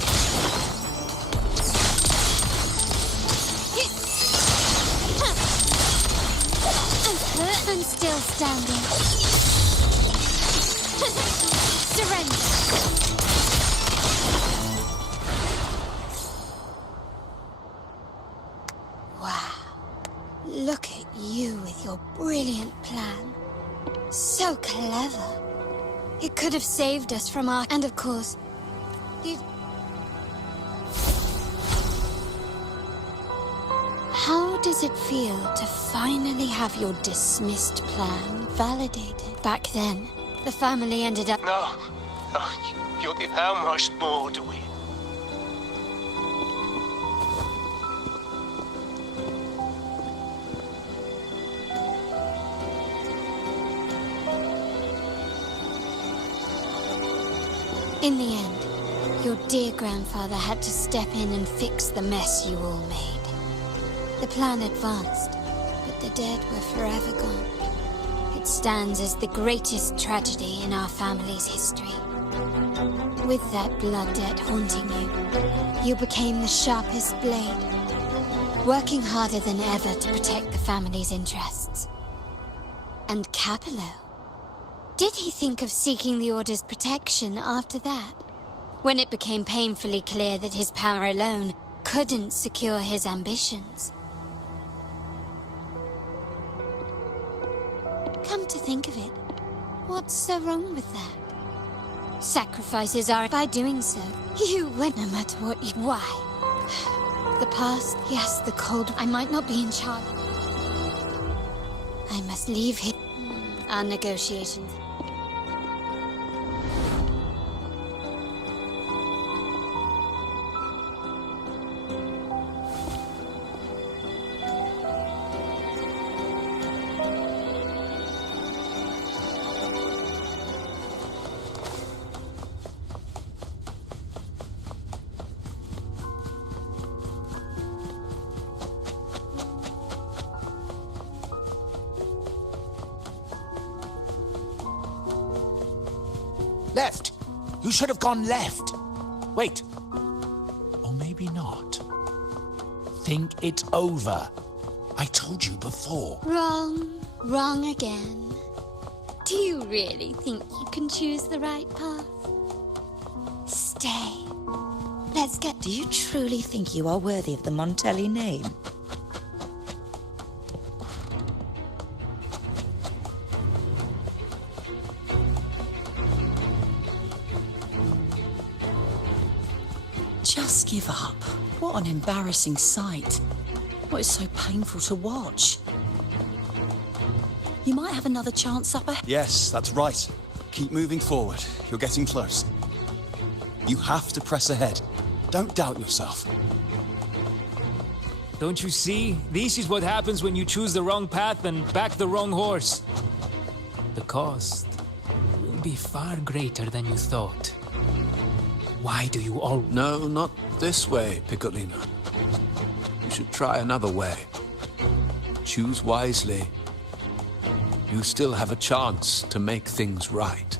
I'm still standing. Surrender. Wow. Look at you with your brilliant plan. So clever. It could have saved us from our... And of course, you... How does it feel to finally have your dismissed plan validated? Back then, the family ended up... No. How much more do we... In the end, your dear grandfather had to step in and fix the mess you all made. The plan advanced, but the dead were forever gone. It stands as the greatest tragedy in our family's history. With that blood debt haunting you, you became the sharpest blade, working harder than ever to protect the family's interests. And Capello? Did he think of seeking the Order's protection after that? When it became painfully clear that his power alone couldn't secure his ambitions? Come to think of it, what's so wrong with that? Sacrifices are... By doing so, you win no matter what you... Why? The past, yes, the cold... I might not be in charge. I must leave here. Our negotiations... Left! You should have gone left! Wait. Or maybe not. Think it over. I told you before. Wrong. Wrong again. Do you really think you can choose the right path? Stay. Let's get... Do you truly think you are worthy of the Montelli name? Just give up. What an embarrassing sight. What is so painful to watch? You might have another chance up ahead. Yes, that's right. Keep moving forward. You're getting close. You have to press ahead. Don't doubt yourself. Don't you see? This is what happens when you choose the wrong path and back the wrong horse. The cost will be far greater than you thought. Why do you all... No, not this way, Piccolino. You should try another way. Choose wisely. You still have a chance to make things right.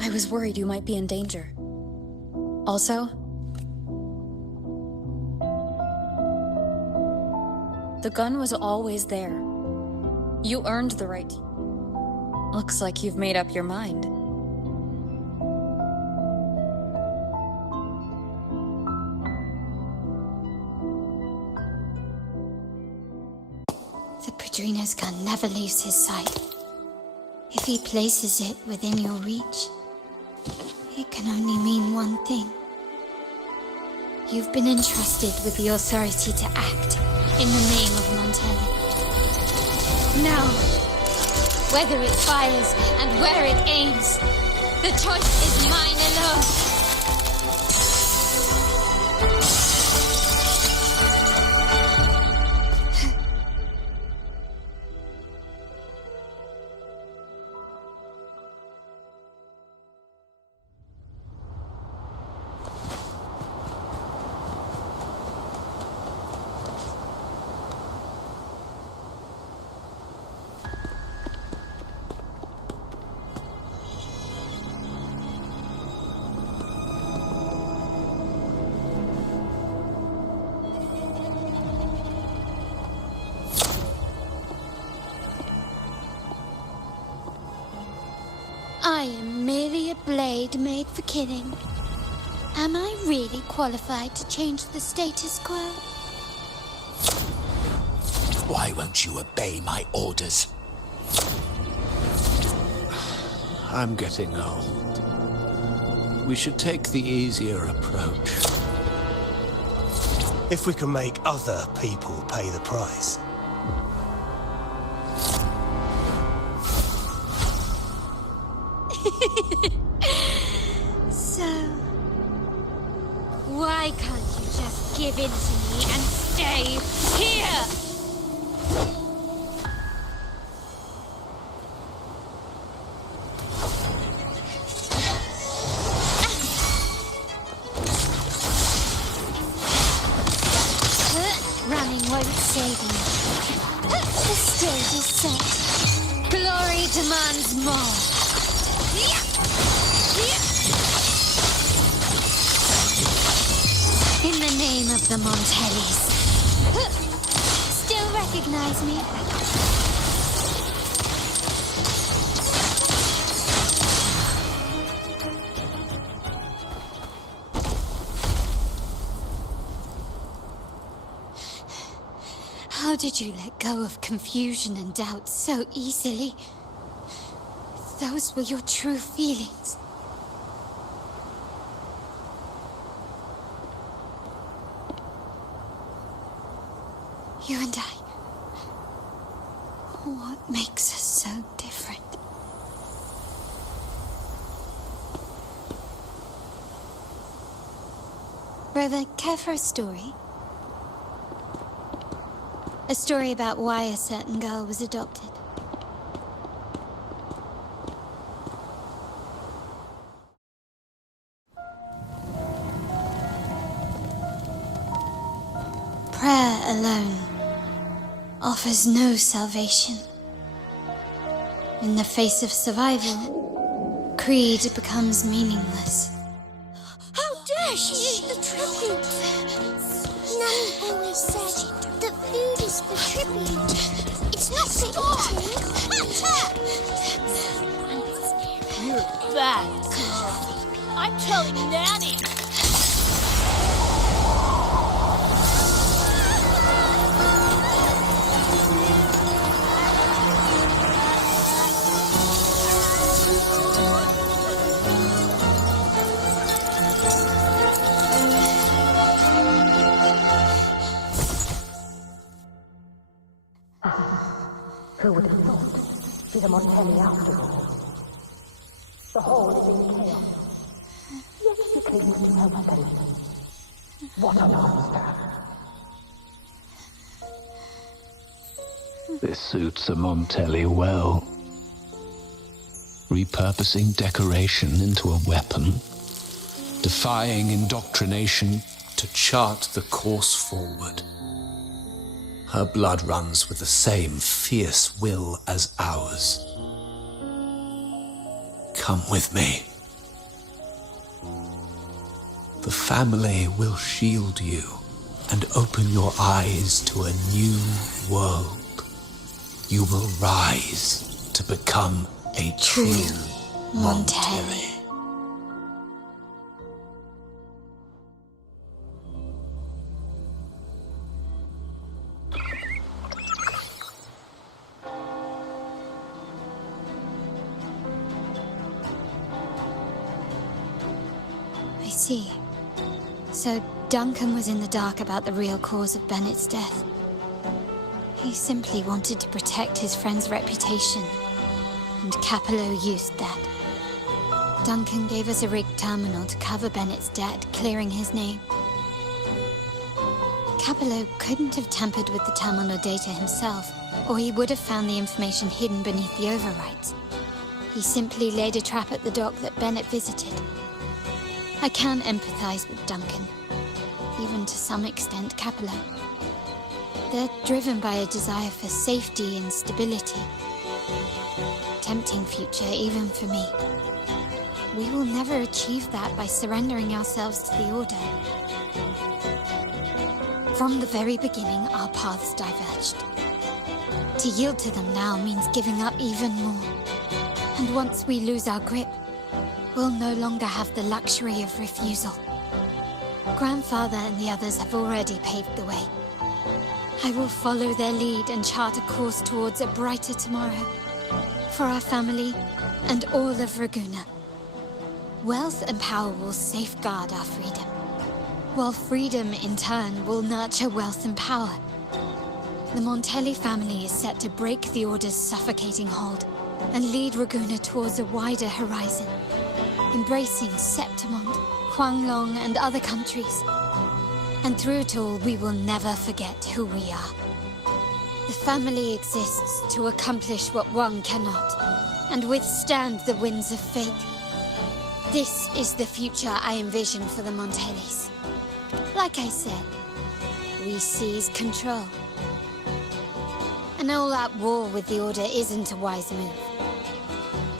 I was worried you might be in danger. Also, the gun was always there. You earned the right. Looks like you've made up your mind. The Padrino's gun never leaves his sight. If he places it within your reach, it can only mean one thing. You've been entrusted with the authority to act in the name of Montelli. Now, whether it fires and where it aims, the choice is mine alone. I am merely a blade made for killing. Am I really qualified to change the status quo? Why won't you obey my orders? I'm getting old. We should take the easier approach. If we can make other people pay the price. So, why can't you just give in to me and stay here? Running won't save me. The stage is set. Glory demands more. In the name of the Montellis. Still recognize me? How did you let go of confusion and doubt so easily? Those were your true feelings. You and I. What makes us so different? Brother, care for a story? A story about why a certain girl was adopted. Prayer alone offers no salvation. In the face of survival, creed becomes meaningless. How dare she eat the tribute? Nanny always said that food is for tribute. It's It's not the You're bad, girl. I'm telling Nanny. Who would have thought? She's a Montelli after all. The hall is in chaos. Yet she clings to her weapon. What a monster! This suits a Montelli well. Repurposing decoration into a weapon, defying indoctrination to chart the course forward. Her blood runs with the same fierce will as ours. Come with me. The family will shield you and open your eyes to a new world. You will rise to become a true Montelli. I see. So Duncan was in the dark about the real cause of Bennett's death. He simply wanted to protect his friend's reputation, and Capello used that. Duncan gave us a rigged terminal to cover Bennett's debt, clearing his name. Capello couldn't have tampered with the terminal data himself, or he would have found the information hidden beneath the overwrites. He simply laid a trap at the dock that Bennett visited. I can empathize with Duncan, even to some extent Capello. They're driven by a desire for safety and stability. Tempting future, even for me. We will never achieve that by surrendering ourselves to the Order. From the very beginning, our paths diverged. To yield to them now means giving up even more. And once we lose our grip, we'll no longer have the luxury of refusal. Grandfather and the others have already paved the way. I will follow their lead and chart a course towards a brighter tomorrow. For our family and all of Raguna. Wealth and power will safeguard our freedom, while freedom in turn will nurture wealth and power. The Montelli family is set to break the Order's suffocating hold and lead Raguna towards a wider horizon, embracing Septimont, Huanglong, and other countries. And through it all, we will never forget who we are. The family exists to accomplish what one cannot, and withstand the winds of fate. This is the future I envision for the Montellis. Like I said, we seize control. An all-out war with the Order isn't a wise move.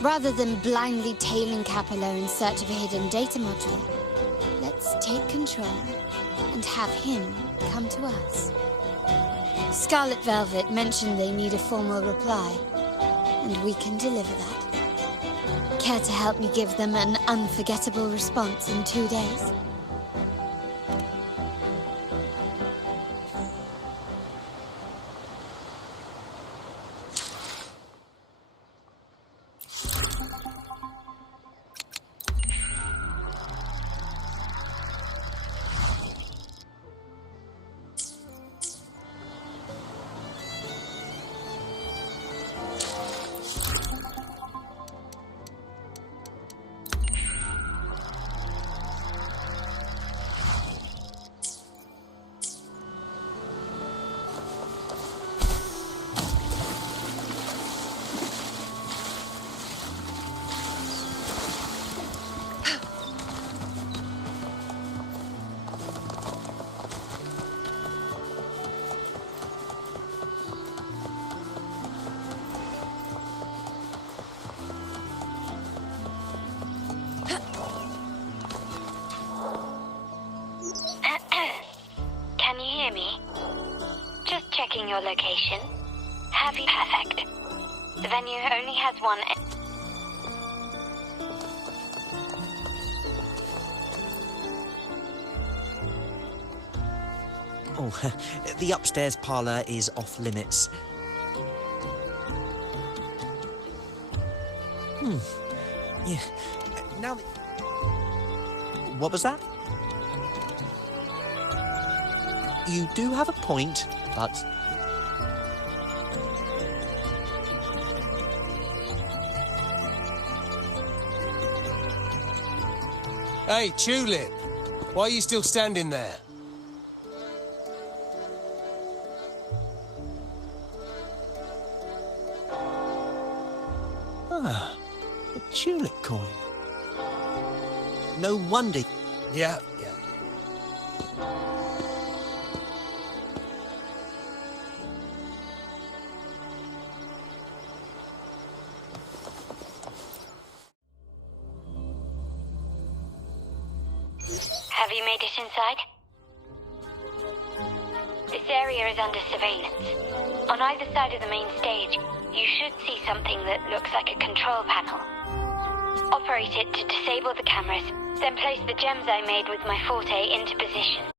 Rather than blindly tailing Capello in search of a hidden data module, let's take control and have him come to us. Scarlet Velvet mentioned they need a formal reply, and we can deliver that. Care to help me give them an unforgettable response in 2 days? Your location. Have you venue only has one. Oh, the upstairs parlour is off limits. Yeah. Now that... What was that? You do have a point, but... Hey, Tulip! Why are you still standing there? Ah, a tulip coin. No wonder... Yeah. Have you made it inside? This area is under surveillance. On either side of the main stage, you should see something that looks like a control panel. Operate it to disable the cameras, then place the gems I made with my forte into position.